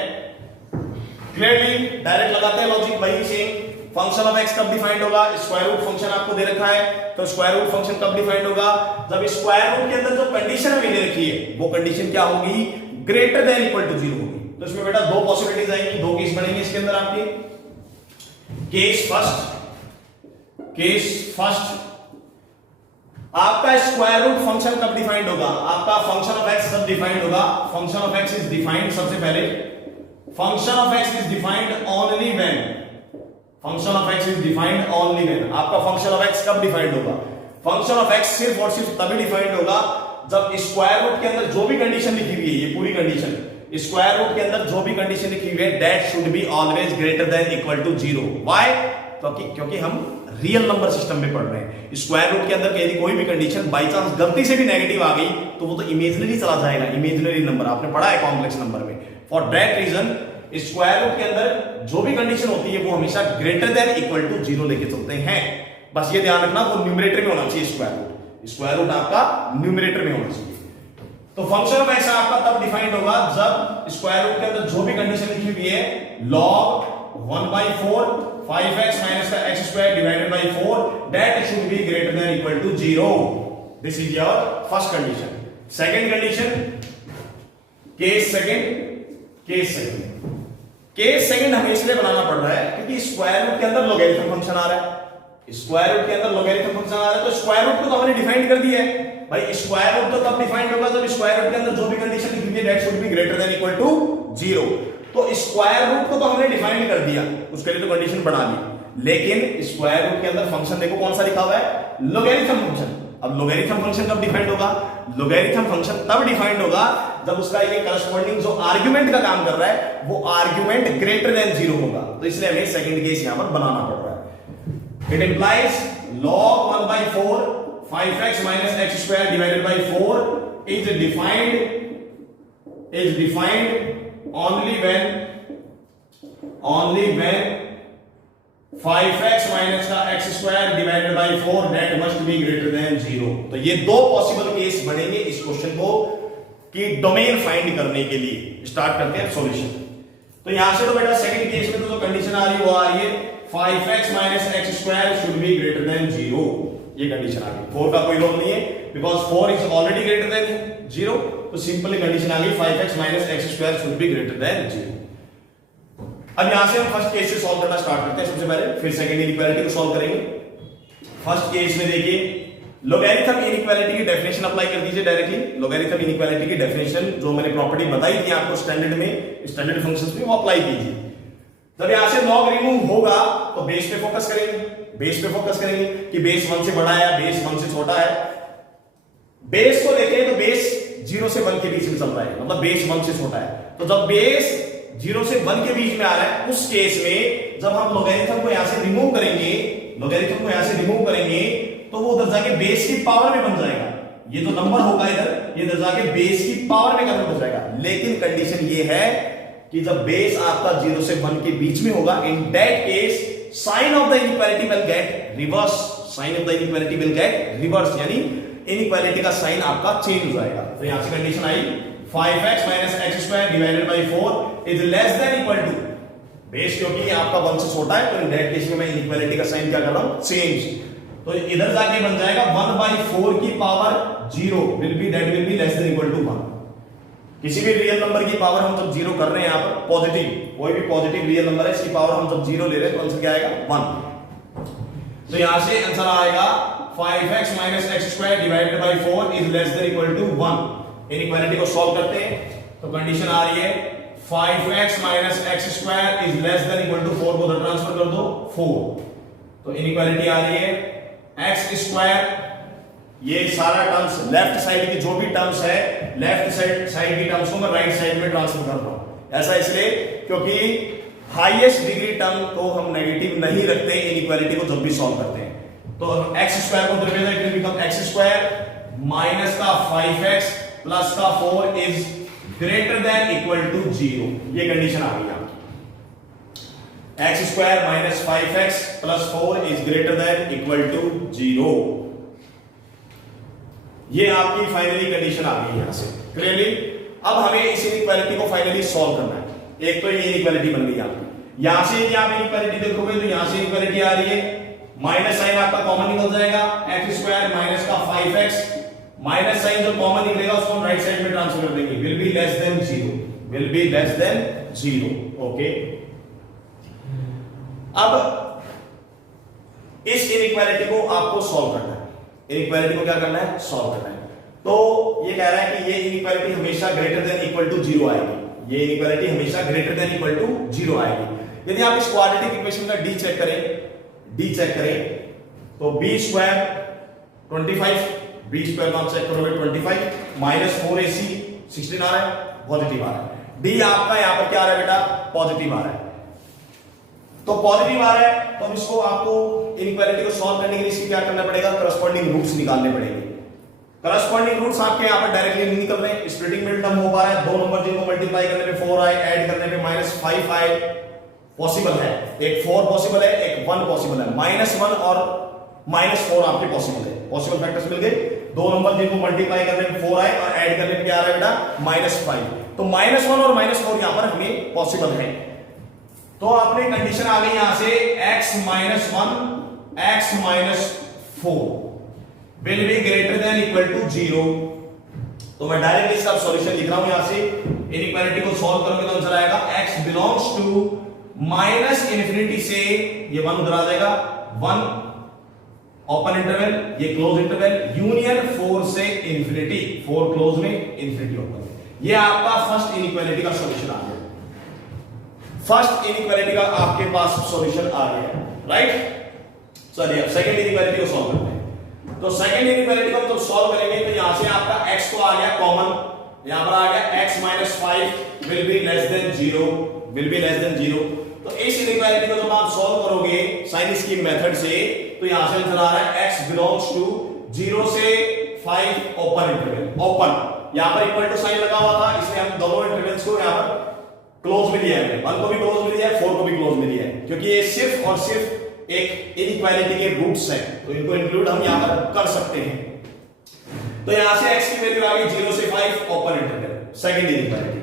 Clearly direct लगाते हैं logic वही same. Function of x कब defined होगा? Square root function आपको दे रखा है तो स्क्वायर रूट फंक्शन कब डिफाइंड होगा? जब स्क्वायर रूट के अंदर जो कंडीशन हमें दे रखी है वो कंडीशन क्या होगी? ग्रेटर देन इक्वल टू 0 होगी। तो इसमें बेटा दो पॉसिबिलिटीज आएंगी, दो केस बनेंगे इसके अंदर आपके। केस फर्स्ट आपका स्क्वायर रूट फंक्शन कब डिफाइंड होगा? आपका फंक्शन ऑफ x कब डिफाइंड होगा? Function of x is defined, सबसे पहले function of x is defined only when, function of x is defined only when. आपका फंक्शन ऑफ x कब डिफाइंड होगा? फंक्शन ऑफ x सिर्फ और सिर्फ तभी डिफाइंड होगा जब स्क्वायर रूट के अंदर जो भी कंडीशन लिखी हुई है, ये पूरी कंडीशन स्क्वायर रूट के अंदर जो भी कंडीशन लिखी हुई है that should be always greater than equal to 0। Why? क्योंकि हम रियल नंबर सिस्टम में पढ़ रहे हैं। स्क्वायर रूट के अंदर यदि कोई भी कंडीशन बाई चांस गलती से भी नेगेटिव आ गई तो वो तो इमेजिनरी चला जाएगा, इमेजिनरी नंबर आपने पढ़ा है कॉम्प्लेक्स नंबर में। For that reason square root के अंदर जो भी कंडीशन होती है वो हमेशा ग्रेटर देन इक्वल टू 0 लेके चलते हैं। बस ये ध्यान रखना वो न्यूमरेटर में होना चाहिए। स्क्वायर रूट आपका न्यूमरेटर में होना चाहिए। तो फंक्शन ऑफ x आपका तब डिफाइंड होगा जब स्क्वायर रूट के अंदर जो भी कंडीशन लिखी हुई है log 1/4 5x minus the x square divided by 4 that should be greater than equal to 0. This is your first condition. Second condition, case second. Case second हमें इसलिए बनाना पड़ रहा है क्योंकि स्क्वायर रूट के अंदर लॉगरिथम फंक्शन आ रहा है, स्क्वायर रूट के अंदर लॉगरिथम फंक्शन आ रहा है, तो स्क्वायर रूट को तो हमने डिफाइन कर दिया है भाई। स्क्वायर रूट तो तब डिफाइंड होगा जब स्क्वायर रूट के अंदर जो भी कंडीशन लिखी है that should be greater than equal to 0। तो स्क्वायर रूट को तो हमने डिफाइन कर दिया, उसके लिए तो कंडीशन बना ली, लेकिन स्क्वायर रूट के अंदर फंक्शन देखो कौन सा लिखा हुआ है, लॉगरिथम फंक्शन। अब लॉगरिथम फंक्शन कब डिफाइंड होगा, लॉगरिथम फंक्शन तब डिफाइंड होगा जब उसका ये करस्पॉन्डिंग जो आर्गुमेंट का काम कर रहा है वो आर्गुमेंट ग्रेटर देन 0 होगा। तो इसलिए हमें सेकंड केस यहां पर बनाना पड़ रहा है। It implies log 1/4 5x minus x square divided by 4 is defined only when 5x minus का x square divided by 4 that must be greater than 0। तो ये दो पॉसिबल केस बनेंगे इस क्वेश्चन को कि डोमेन फाइंड करने के लिए। स्टार्ट करते हैं सॉल्यूशन। तो यहां से तो बेटा सेकंड केस में तो जो कंडीशन आ रही है वो आ रही है 5x minus x square should be greater than 0। ये कंडीशन आ गई, 4 का कोई रोल नहीं है because 4 is already greater than 0। तो सिंपली कंडीशन आ गई 5x minus x square should be greater than 0। अब यहां से हम फर्स्ट केस से सॉल्व करना स्टार्ट करते हैं सबसे पहले, फिर सेकंड इनइक्वालिटी को सॉल्व करेंगे। फर्स्ट केस में देखिए लोगरिथम इनइक्वालिटी की डेफिनेशन अप्लाई कर दीजिए डायरेक्टली। लोगरिथम इनइक्वालिटी की डेफिनेशन जो मैंने प्रॉपर्टी बताई थी आपको स्टैंडर्ड में, स्टैंडर्ड फंक्शंस में, वो अप्लाई कीजिए। जब यहां से लॉग रिमूव होगा तो बेस पे फोकस करेंगे, बेस पे फोकस करेंगे कि बेस 1 से बड़ा है या बेस 1 से छोटा है। बेस को देखें तो बेस 0 से 1 के बीच में चल रहा है, मतलब बेस 1 से छोटा है। तो जब बेस 0 से 1 के बीच में आ रहा है उस केस में जब हम लोगरिथम को यहां से रिमूव करेंगे, लोगरिथम को यहां से रिमूव करेंगे तो वो उधर जाके बेस की पावर में बन जाएगा। ये जो नंबर होगा इधर, ये इधर जाके बेस की पावर में कन्वर्ट हो जाएगा। लेकिन कंडीशन ये है कि जब बेस आपका 0 से 1 के बीच में होगा, in that case sign of the inequality will get reverse, sign of the inequality will get reverse, यानी इनइक्वालिटी का साइन आपका चेंज हो जाएगा। तो यहां से कंडीशन आई 5x minus x square divided by 4 is less than equal to, base क्योंकि आपका 1 से छोटा है तो इन दैट केस में मैं इनइक्वालिटी का साइन क्या कर रहा हूं, चेंज। तो इधर जाके बन जाएगा 1/4 की power 0 will be that will be less than equal to 1। किसी भी रियल नंबर की पावर हम जब 0 कर रहे हैं यहां पर, पॉजिटिव कोई भी पॉजिटिव रियल नंबर है इसकी पावर हम जब 0 ले रहे हैं तो आंसर क्या आएगा 1। तो यहां से आंसर आएगा 5x minus x square divided by 4 is less than equal to 1। Inequality को सॉल्व करते हैं तो कंडीशन आ रही है 5x minus x square is less than equal to 4 को उधर ट्रांसफर कर दो 4। तो इनइक्वालिटी आ रही है x स्क्वायर, ये सारा टर्म्स लेफ्ट साइड की जो भी टर्म्स है लेफ्ट साइड की टर्म्स को मैं राइट साइड में ट्रांसफर कर रहा हूं। ऐसा इसलिए क्योंकि हाईएस्ट डिग्री टर्म को हम नेगेटिव नहीं रखते इनइक्वालिटी को जब भी सॉल्व करते हैं। तो x स्क्वायर को उधर भेजा, it will become x square minus का 5x प्लस का 4 is greater than equal to 0। ये कंडीशन आ गई आपकी, x square minus 5x plus 4 is greater than equal to 0। ये आपकी फाइनली कंडीशन आ गई यहां से क्लियरली। अब हमें इस इनइक्वालिटी को फाइनली सॉल्व करना है। एक तो ये इनइक्वालिटी बन गई आपकी, यहां से यदि आप इनइक्वालिटी देखोगे तो यहां से इनइक्वालिटी आ रही है, माइनस साइन आपका कॉमन निकल जाएगा, x स्क्वायर माइनस का 5x, माइनस साइन जो कॉमन निकलेगा उसको हम राइट साइड में ट्रांसफर कर देंगे, will be less then 0, will be less then 0। Okay, अब इस इनइक्वालिटी को आपको सॉल्व करना है। इनइक्वालिटी को क्या करना है, सॉल्व करना है। तो ये कह रहा है कि ये इनइक्वालिटी हमेशा ग्रेटर देन इक्वल टू 0 आएगी, ये इनइक्वालिटी हमेशा ग्रेटर देन इक्वल टू 0 आएगी। यदि आप इस क्वाड्रेटिक इक्वेशन का डी चेक करें तो b स्क्वायर 25, b स्क्वायर का चेक करोगे 25 माइनस 4ac 16 आ रहा है, पॉजिटिव आ रहा है। d आपका यहां पर क्या आ रहा है बेटा, पॉजिटिव आ रहा है। तो पॉजिटिव आ रहा है तो अब इसको आपको इनइक्वालिटी को सॉल्व करने के लिए इसकी क्या करना पड़ेगा, करस्पॉन्डिंग रूट्स निकालने पड़ेंगे। करस्पॉन्डिंग रूट्स आपके यहां पर डायरेक्टली नहीं निकल रहे, स्प्लिटिंग मिडिल टर्म हो पा रहा है, दो नंबर जिनको मल्टीप्लाई करने पे 4 आए, ऐड करने पे -5 आए, पॉसिबल है। एक 4 पॉसिबल है, एक 1 पॉसिबल है, -1 और -4 आपके पॉसिबल है, पॉसिबल फैक्टर्स मिल गए। दो नंबर जिनको मल्टीप्लाई करने पे 4 आए और ऐड करने पे क्या आ रहा है बेटा, -5। तो -1 और -4 यहां पर हमें पॉसिबल है। तो अपनी कंडीशन आ गई यहां से x - 1 x - 4 will be greater than equal to 0। तो मैं डायरेक्टली इसका सॉल्यूशन लिख रहा हूं यहां से इनइक्वालिटी को सॉल्व करोगे तो आंसर आएगा x belongs to minus infinity से ये 1 उधर आ जाएगा, 1 ओपन इंटरवल, ये क्लोज इंटरवल, यूनियन 4 से इंफिनिटी, 4 क्लोज में इंफिनिटी ओपन में। ये आपका फर्स्ट इनइक्वालिटी का सॉल्यूशन आ गया। फर्स्ट इनइक्वालिटी का आपके पास सॉल्यूशन आ गया, राइट। चलिए अब सेकंड इनइक्वालिटी को सॉल्व करते हैं। तो सेकंड इनइक्वालिटी को जब सॉल्व करेंगे तो यहां से आपका x को आ गया कॉमन, यहां पर आ गया x minus 5 will be less than 0, will be less than 0। तो इस इनइक्वालिटी को जब आप सॉल्व करोगे साइन स्कीम मेथड से तो यहां से आंसर आ रहा है x बिलोंग्स टू 0 से 5 ओपन इंटरवल, ओपन यहां पर इक्वल टू साइन लगा हुआ था इसलिए हम दोनों इंटरवल्स को यहां पर क्लोज में लिया है, 1 को भी क्लोज में लिया है, 4 को भी क्लोज में लिया है, क्योंकि ये सिर्फ और सिर्फ एक इनइक्वालिटी के रूट्स हैं तो इनको इंक्लूड हम यहां पर कर सकते हैं। तो यहां से x की वैल्यू आ गई 0 से 5 ओपन इंटरवल, सेकंड इनइक्वालिटी।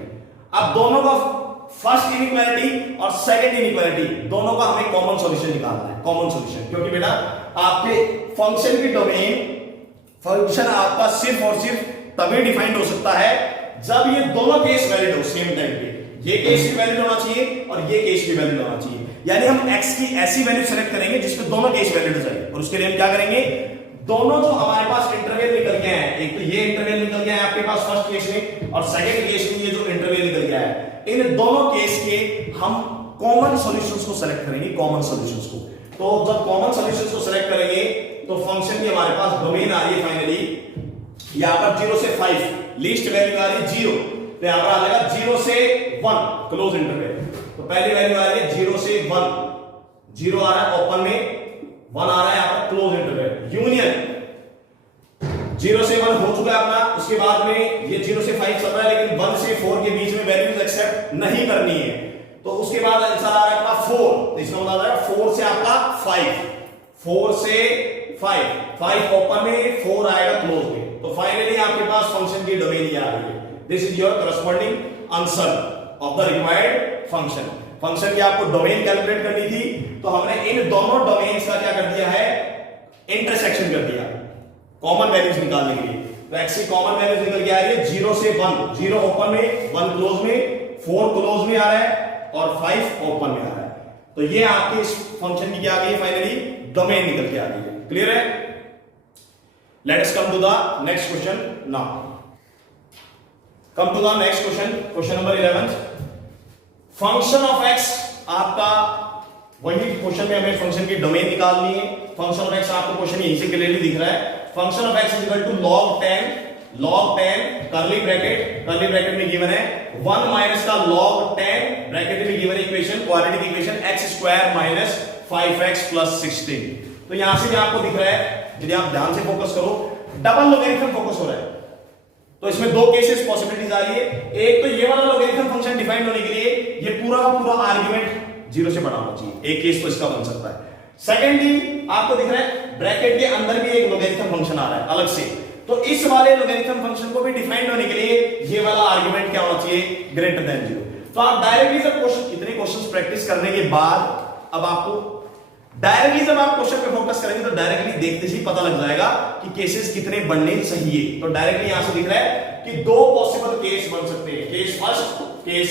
अब दोनों का फर्स्ट इनइक्वालिटी और सेकंड इनइक्वालिटी दोनों का हमें कॉमन सॉल्यूशन निकालना है, कॉमन सॉल्यूशन, क्योंकि बेटा आपके फंक्शन की डोमेन, फंक्शन आपका सिर्फ और सिर्फ तभी डिफाइंड हो सकता है जब ये दोनों केस वैलिड हो सेम टाइम पे, ये केस भी वैलिड होना चाहिए और ये केस भी वैलिड होना चाहिए। यानी हम x की ऐसी वैल्यू सेलेक्ट करेंगे जिसमें दोनों केस वैलिड हो जाए, और उसके लिए हम क्या करेंगे, दोनों जो हमारे पास इंटरवल निकल गए हैं, एक तो ये इंटरवल निकल गया है आपके पास फर्स्ट केस में और सेकंड केस में ये जो इंटरवल निकल गया है, इन दोनों केस के हम कॉमन सॉल्यूशंस को सेलेक्ट करेंगे, कॉमन सॉल्यूशंस को। तो जब कॉमन सॉल्यूशंस को सेलेक्ट करेंगे तो फंक्शन की हमारे पास डोमेन आ रही है फाइनली यहां पर 0 से 5, लीस्ट वैल्यू आ रही है 0, तो यहां पर आ जाएगा 0 से 1 क्लोज इंटरवल। तो पहली वैल्यू आ रही है 0 से 1, 0 आ रहा है ओपन में, 1 आ रहा है यहां पर क्लोज इंटरवल, यूनियन 0 से 1 हो चुका है अपना, उसके बाद में ये 0 से 5 चल रहा है लेकिन 1 से 4 के बीच में वैल्यूज एक्सेप्ट नहीं करनी है, तो उसके बाद आंसर आ रहा है अपना 4, तो इसमें बता रहा है 4 से आपका 5, 4 से 5 ओपन में, 4 आएगा क्लोज में। तो फाइनली आपके पास फंक्शन की डोमेन ये आ रही है। This is your corresponding answer of the required function. Function की आपको डोमेन कैलकुलेट करनी थी तो हमने इन दोनों डोमेन्स का क्या कर दिया है, इंटरसेक्शन कर दिया कॉमन वैल्यूज निकालने के लिए। तो x की कॉमन वैल्यूज निकल के आ रही है 0 से 1, 0 ओपन में, 1 क्लोज में, 4 क्लोज में आ रहा है और 5 ओपन में आ रहा है। तो ये आपके इस फंक्शन की क्या आ गई है, फाइनली डोमेन निकल के आ गई है। क्लियर है? Let us come to the next question now. Come to the next question, question number 11। Function of x आपका वही क्वेश्चन में हमें फंक्शन की डोमेन निकालनी है। फंक्शन ऑफ x आपको क्वेश्चन यहीं से क्लियरली दिख रहा है। Function of x is equal to log 10 curly bracket में गिवन है 1 माइनस का log 10 ब्रैकेट में given equation, quadratic equation x square minus 5x plus 16। तो यहां से भी आपको दिख रहा है, यदि आप ध्यान से फोकस करो, डबल लोगरिथम फोकस हो रहा है। तो इसमें दो केसेस पॉसिबिलिटीज आ रही है। एक तो ये वाला लोगरिथम फंक्शन डिफाइन होने के लिए ये पूरा का पूरा आर्गुमेंट 0 से बड़ा होना चाहिए, एक केस तो इसका बन सकता है। सेकेंडली आपको दिख रहा है ब्रैकेट के अंदर भी एक लोगरिथम फंक्शन आ रहा है अलग से, तो इस वाले लोगरिथम फंक्शन को भी डिफाइन होने के लिए ये वाला आर्गुमेंट क्या होना चाहिए, ग्रेटर देन 0। तो आप डायरेक्टली जब क्वेश्चन, इतने क्वेश्चंस प्रैक्टिस करने के बाद अब आपको डायरेक्टली जब आप क्वेश्चन पे फोकस करेंगे तो डायरेक्टली देखते ही पता लग जाएगा कि केसेस कितने बनने चाहिए। तो डायरेक्टली यहां से दिख रहा है कि दो पॉसिबल केस बन सकते हैं, case first, case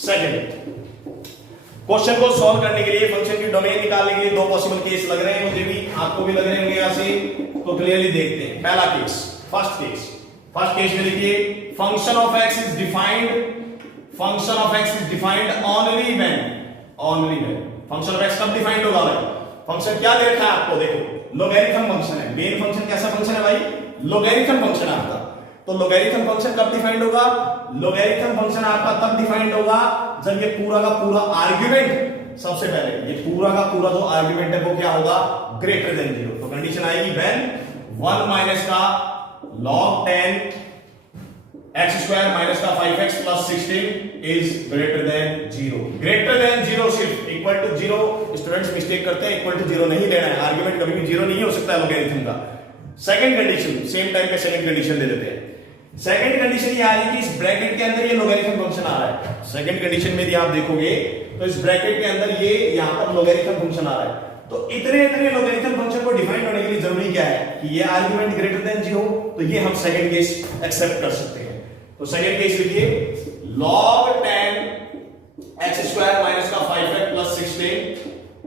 second. Question को सॉल्व करने के लिए, फंक्शन की डोमेन निकालने के लिए दो पॉसिबल केस लग रहे हैं, मुझे भी, आपको भी लग रहे होंगे यहां से। तो क्लियरली देखते हैं पहला केस, फर्स्ट केस में लिखिए function of x is defined only when function of x कब डिफाइंड होगा भाई? फंक्शन क्या दे रखा है आपको, देखो लोगरिथम फंक्शन है। मेन फंक्शन कैसा फंक्शन है भाई? लोगरिथम फंक्शन है आपका। तो लोगरिथम फंक्शन कब डिफाइंड होगा? लोगरिथम फंक्शन आपका तब डिफाइंड होगा जब ये पूरा का पूरा आर्गुमेंट, सबसे पहले ये पूरा का पूरा जो आर्गुमेंट है वो क्या होगा, ग्रेटर देन 0। तो कंडीशन आएगी व्हेन 1 माइनस का log 10 x स्क्वायर माइनस का 5x plus 16 is greater than 0। Greater than 0 सिर्फ इक्वल टू 0, स्टूडेंट्स मिस्टेक करते हैं, इक्वल टू 0 नहीं लेना है, आर्गुमेंट कभी भी 0 नहीं हो सकता है लोगरिथम का। सेकंड कंडीशन, सेम टाइम पे सेकंड कंडीशन ले लेते हैं। सेकंड कंडीशन ये आ रही है कि इस ब्रैकेट के अंदर ये लोगरिथम फंक्शन आ रहा है। सेकंड कंडीशन में यदि आप देखोगे तो इस ब्रैकेट के अंदर ये यहां पर लोगरिथम फंक्शन आ रहा है। तो इतने लोगरिथम फंक्शन को डिफाइन होने के लिए जरूरी क्या है कि ये आर्गुमेंट ग्रेटर देन 0, तो ये हम सेकंड केस एक्सेप्ट कर सकते हैं। तो सेकंड केस लिखिए log 10 x square minus का 5x plus 16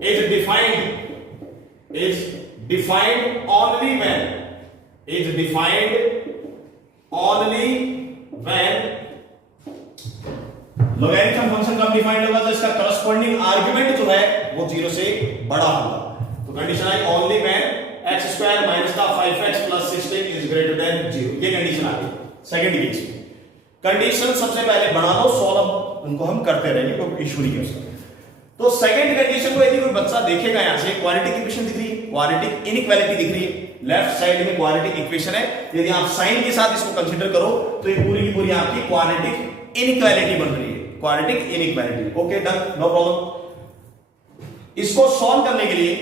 is defined only when logarithm function कब डिफाइंड होगा, तो इसका करस्पॉन्डिंग आर्गुमेंट जो है वो 0 से बड़ा होगा। तो condition I only when x square minus का 5x plus 16 is greater than 0, ये कंडीशन आ गई सेकंड केस में। कंडीशन सबसे पहले बना लो, सॉल्व उनको हम करते रहेंगे, कोई इशू नहीं है उसका। तो सेकंड कंडीशन को यदि कोई बच्चा देखेगा, यहां से क्वाड्रेटिक इक्वेशन दिख रही है, क्वाड्रेटिक इनइक्वालिटी दिख रही है, लेफ्ट साइड में क्वाड्रेटिक इक्वेशन है, यदि आप साइन के साथ इसको कंसीडर करो तो ये पूरी की पूरी आपकी क्वाड्रेटिक इनइक्वालिटी बन रही है, quadratic inequality. Okay done, no problem. इसको सॉल्व करने के लिए,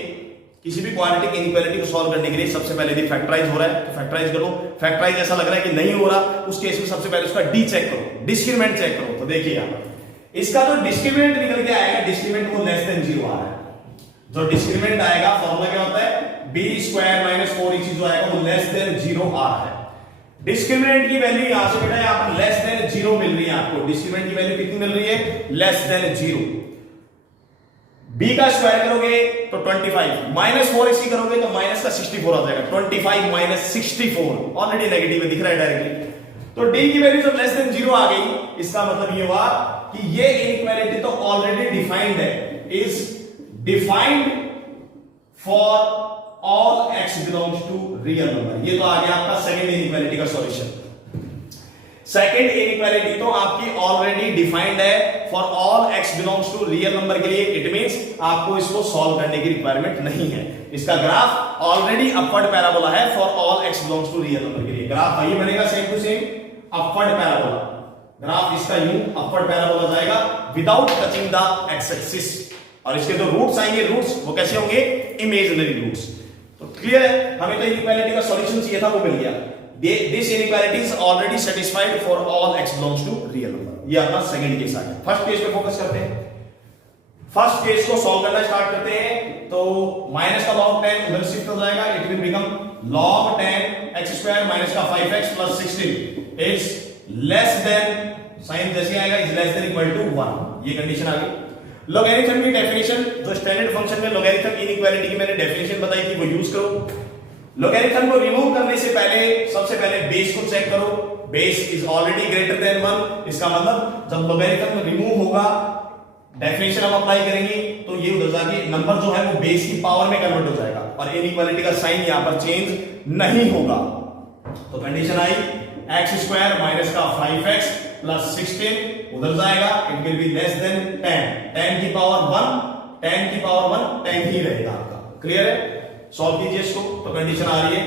किसी भी क्वाड्रेटिक इनइक्वालिटी को सॉल्व करने के लिए सबसे पहले यदि फैक्टराइज हो रहा है तो फैक्टराइज करो, फैक्टराइज ऐसा लग रहा है कि नहीं हो रहा, उस केस में सबसे पहले उसका डी चेक करो, डिस्क्रिमिनेंट चेक करो। तो देखिए यहां इसका जो डिस्क्रिमिनेंट निकल के आएगा, डिस्क्रिमिनेंट वो लेस देन 0 आ रहा है। जो डिस्क्रिमिनेंट आएगा फॉर्मूला क्या होता है, b स्क्वायर माइनस 4ac जो आएगा वो लेस देन 0 आ रहा है। डिस्क्रिमिनेंट की वैल्यू यहां से बेटा यहां पर लेस देन 0 मिल रही है आपको, डिस्क्रिमिनेंट की वैल्यू कितनी मिल रही है, लेस देन 0। b का स्क्वायर करोगे तो 25, माइनस 4ac करोगे तो माइनस का 64 आ जाएगा, 25 माइनस 64 ऑलरेडी नेगेटिव दिख रहा है डायरेक्टली। तो d की वैल्यू जब लेस देन 0 आ गई, इसका मतलब ये हुआ कि ये इनइक्वालिटी तो ऑलरेडी डिफाइंड है, is defined for all x belongs to real number. ये तो आ गया आपका सेकंड इनइक्वालिटी का सॉल्यूशन। सेकंड इनइक्वालिटी तो आपकी ऑलरेडी डिफाइंड है for all x belongs to real number के लिए, इट मींस आपको इसको सॉल्व करने की रिक्वायरमेंट नहीं है। इसका ग्राफ ऑलरेडी अपवर्ड पैराबोला है for all x belongs to real number के लिए। ग्राफ वही बनेगा same to same upward parabola, graph इसका यूं अपवर्ड पैराबोला जाएगा without touching the x axis, और इसके जो रूट्स आएंगे, रूट्स वो कैसे होंगे, इमेजिनरी रूट्स। तो क्लियर है, हमें तो इनइक्वालिटी का सॉल्यूशन चाहिए था, वो मिल गया। This inequality is already satisfied for all x belongs to real number. ये अपना सेकंड केस आ गया। फर्स्ट केस पे फोकस करते हैं। फर्स्ट केस को सॉल्व करना स्टार्ट करते हैं। तो माइनस का log 10 उधर शिफ्ट हो जाएगा, it will become log 10 x square minus का 5x plus 16 is less than, sign जैसे आएगा is less than equal to 1, ये कंडीशन आ गई। लॉगरिथम की डेफिनेशन, जो स्टैंडर्ड फंक्शन में लॉगरिथम इनइक्वालिटी की मैंने डेफिनेशन बताई थी, वो यूज करो। लॉगरिथम को रिमूव करने से पहले सबसे पहले बेस को चेक करो, base is already greater then 1, इसका मतलब जब लॉगरिथम रिमूव होगा, डेफिनेशन हम अप्लाई करेंगे तो ये उधर जाके नंबर जो है वो बेस की पावर में कन्वर्ट हो जाएगा और इनइक्वालिटी का साइन यहां पर चेंज नहीं होगा। तो कंडीशन आई x स्क्वायर माइनस का 5x प्लस 16 उधर जाएगा, it will be less then 10, 10 की पावर 1, 10 की पावर 1 10 ही रहेगा आपका। क्लियर है, सॉल्व कीजिए इसको। तो कंडीशन आ रही है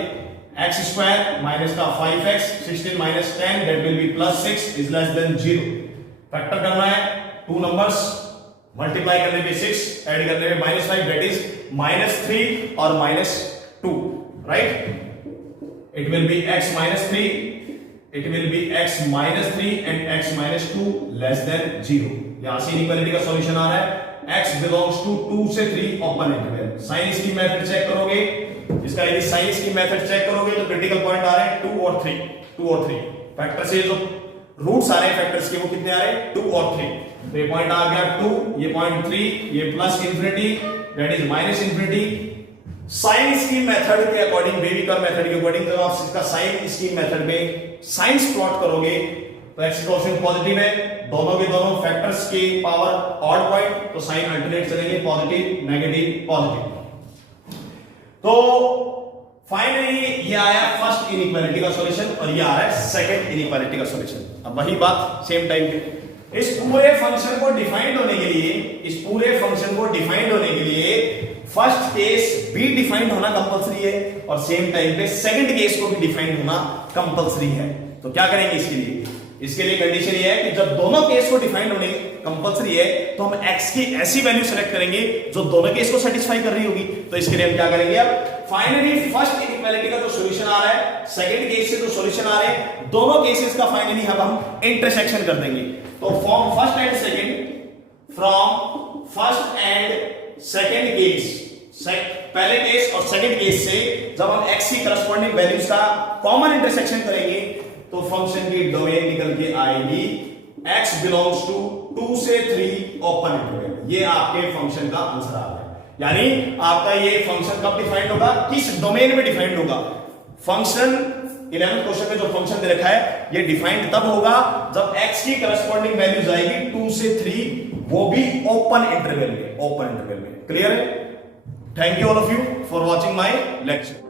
x स्क्वायर माइनस का 5x 16 minus 10 that will B plus 6 is less then 0। Factor करना है, टू नंबर्स मल्टीप्लाई करने पे 6, ऐड करने पे -5 दैट इज -3 और -2, right. It will be x -3, it will be x minus 3 and x minus 2 less than 0। यहां से inequality का सॉल्यूशन आ रहा है, x belongs to 2 से 3 ओपन इंटरवल। साइंस की मेथड चेक करोगे, इसका यदि साइंस की मेथड चेक करोगे तो क्रिटिकल पॉइंट आ रहे हैं 2 और 3, 2 और 3 फैक्टर से जो रूट्स आ रहे हैं फैक्टर्स के वो कितने आ रहे हैं, 2 और 3। तो ये पॉइंट आ गया 2, ये पॉइंट 3, ये plus infinity that is minus infinity. Sign scheme method के अकॉर्डिंग, बेबी कर्व मेथड के अकॉर्डिंग जब आप इसका साइन स्कीम मेथड में साइंस प्लॉट करोगे तो x कोएफिशिएंट पॉजिटिव है, दोनों के दोनों फैक्टर्स की पावर ऑड पॉइंट, तो साइन अल्टरनेट चलेंगे, पॉजिटिव नेगेटिव पॉजिटिव। तो फाइनली ये आया फर्स्ट इनइक्वालिटी का सॉल्यूशन और ये आ रहा है सेकंड इनइक्वालिटी का सॉल्यूशन। अब वही बात सेम टाइम पे, इस पूरे फंक्शन को डिफाइंड होने के लिए, इस पूरे फंक्शन को डिफाइंड होने के लिए फर्स्ट केस भी डिफाइंड होना कंपलसरी है और सेम टाइम पे सेकंड केस को भी डिफाइंड होना कंपलसरी है। तो क्या करेंगे इसके लिए, इसके लिए कंडीशन ये है कि जब दोनों केस को डिफाइंड होने कंपलसरी है तो हम x की ऐसी वैल्यू सेलेक्ट करेंगे जो दोनों केस को सेटिस्फाई कर रही होगी। तो इसके लिए हम क्या करेंगे, अब फाइनली फर्स्ट इनइक्वालिटी का जो सॉल्यूशन आ रहा है, सेकंड केस से जो सॉल्यूशन आ रहे हैं, दोनों केसेस का फाइनली हम इंटरसेक्शन कर देंगे। तो from first and second case, पहले केस और सेकंड केस से जब हम x की करस्पॉन्डिंग वैल्यूज का कॉमन इंटरसेक्शन करेंगे तो फंक्शन की डोमेन निकल के आएगी x बिलोंग्स टू 2 से 3 ओपन इंटरवल। ये आपके फंक्शन का आंसर आ गया। यानी आपका ये फंक्शन कब डिफाइंड होगा, किस डोमेन में डिफाइंड होगा। फंक्शन 11th क्वेश्चन में जो फंक्शन दे रखा है ये डिफाइंड तब होगा जब x की करस्पॉन्डिंग वैल्यू जाएगी 2 से 3, वो भी ओपन इंटरवल में। क्लियर है? Thank you all of you for watching my lecture.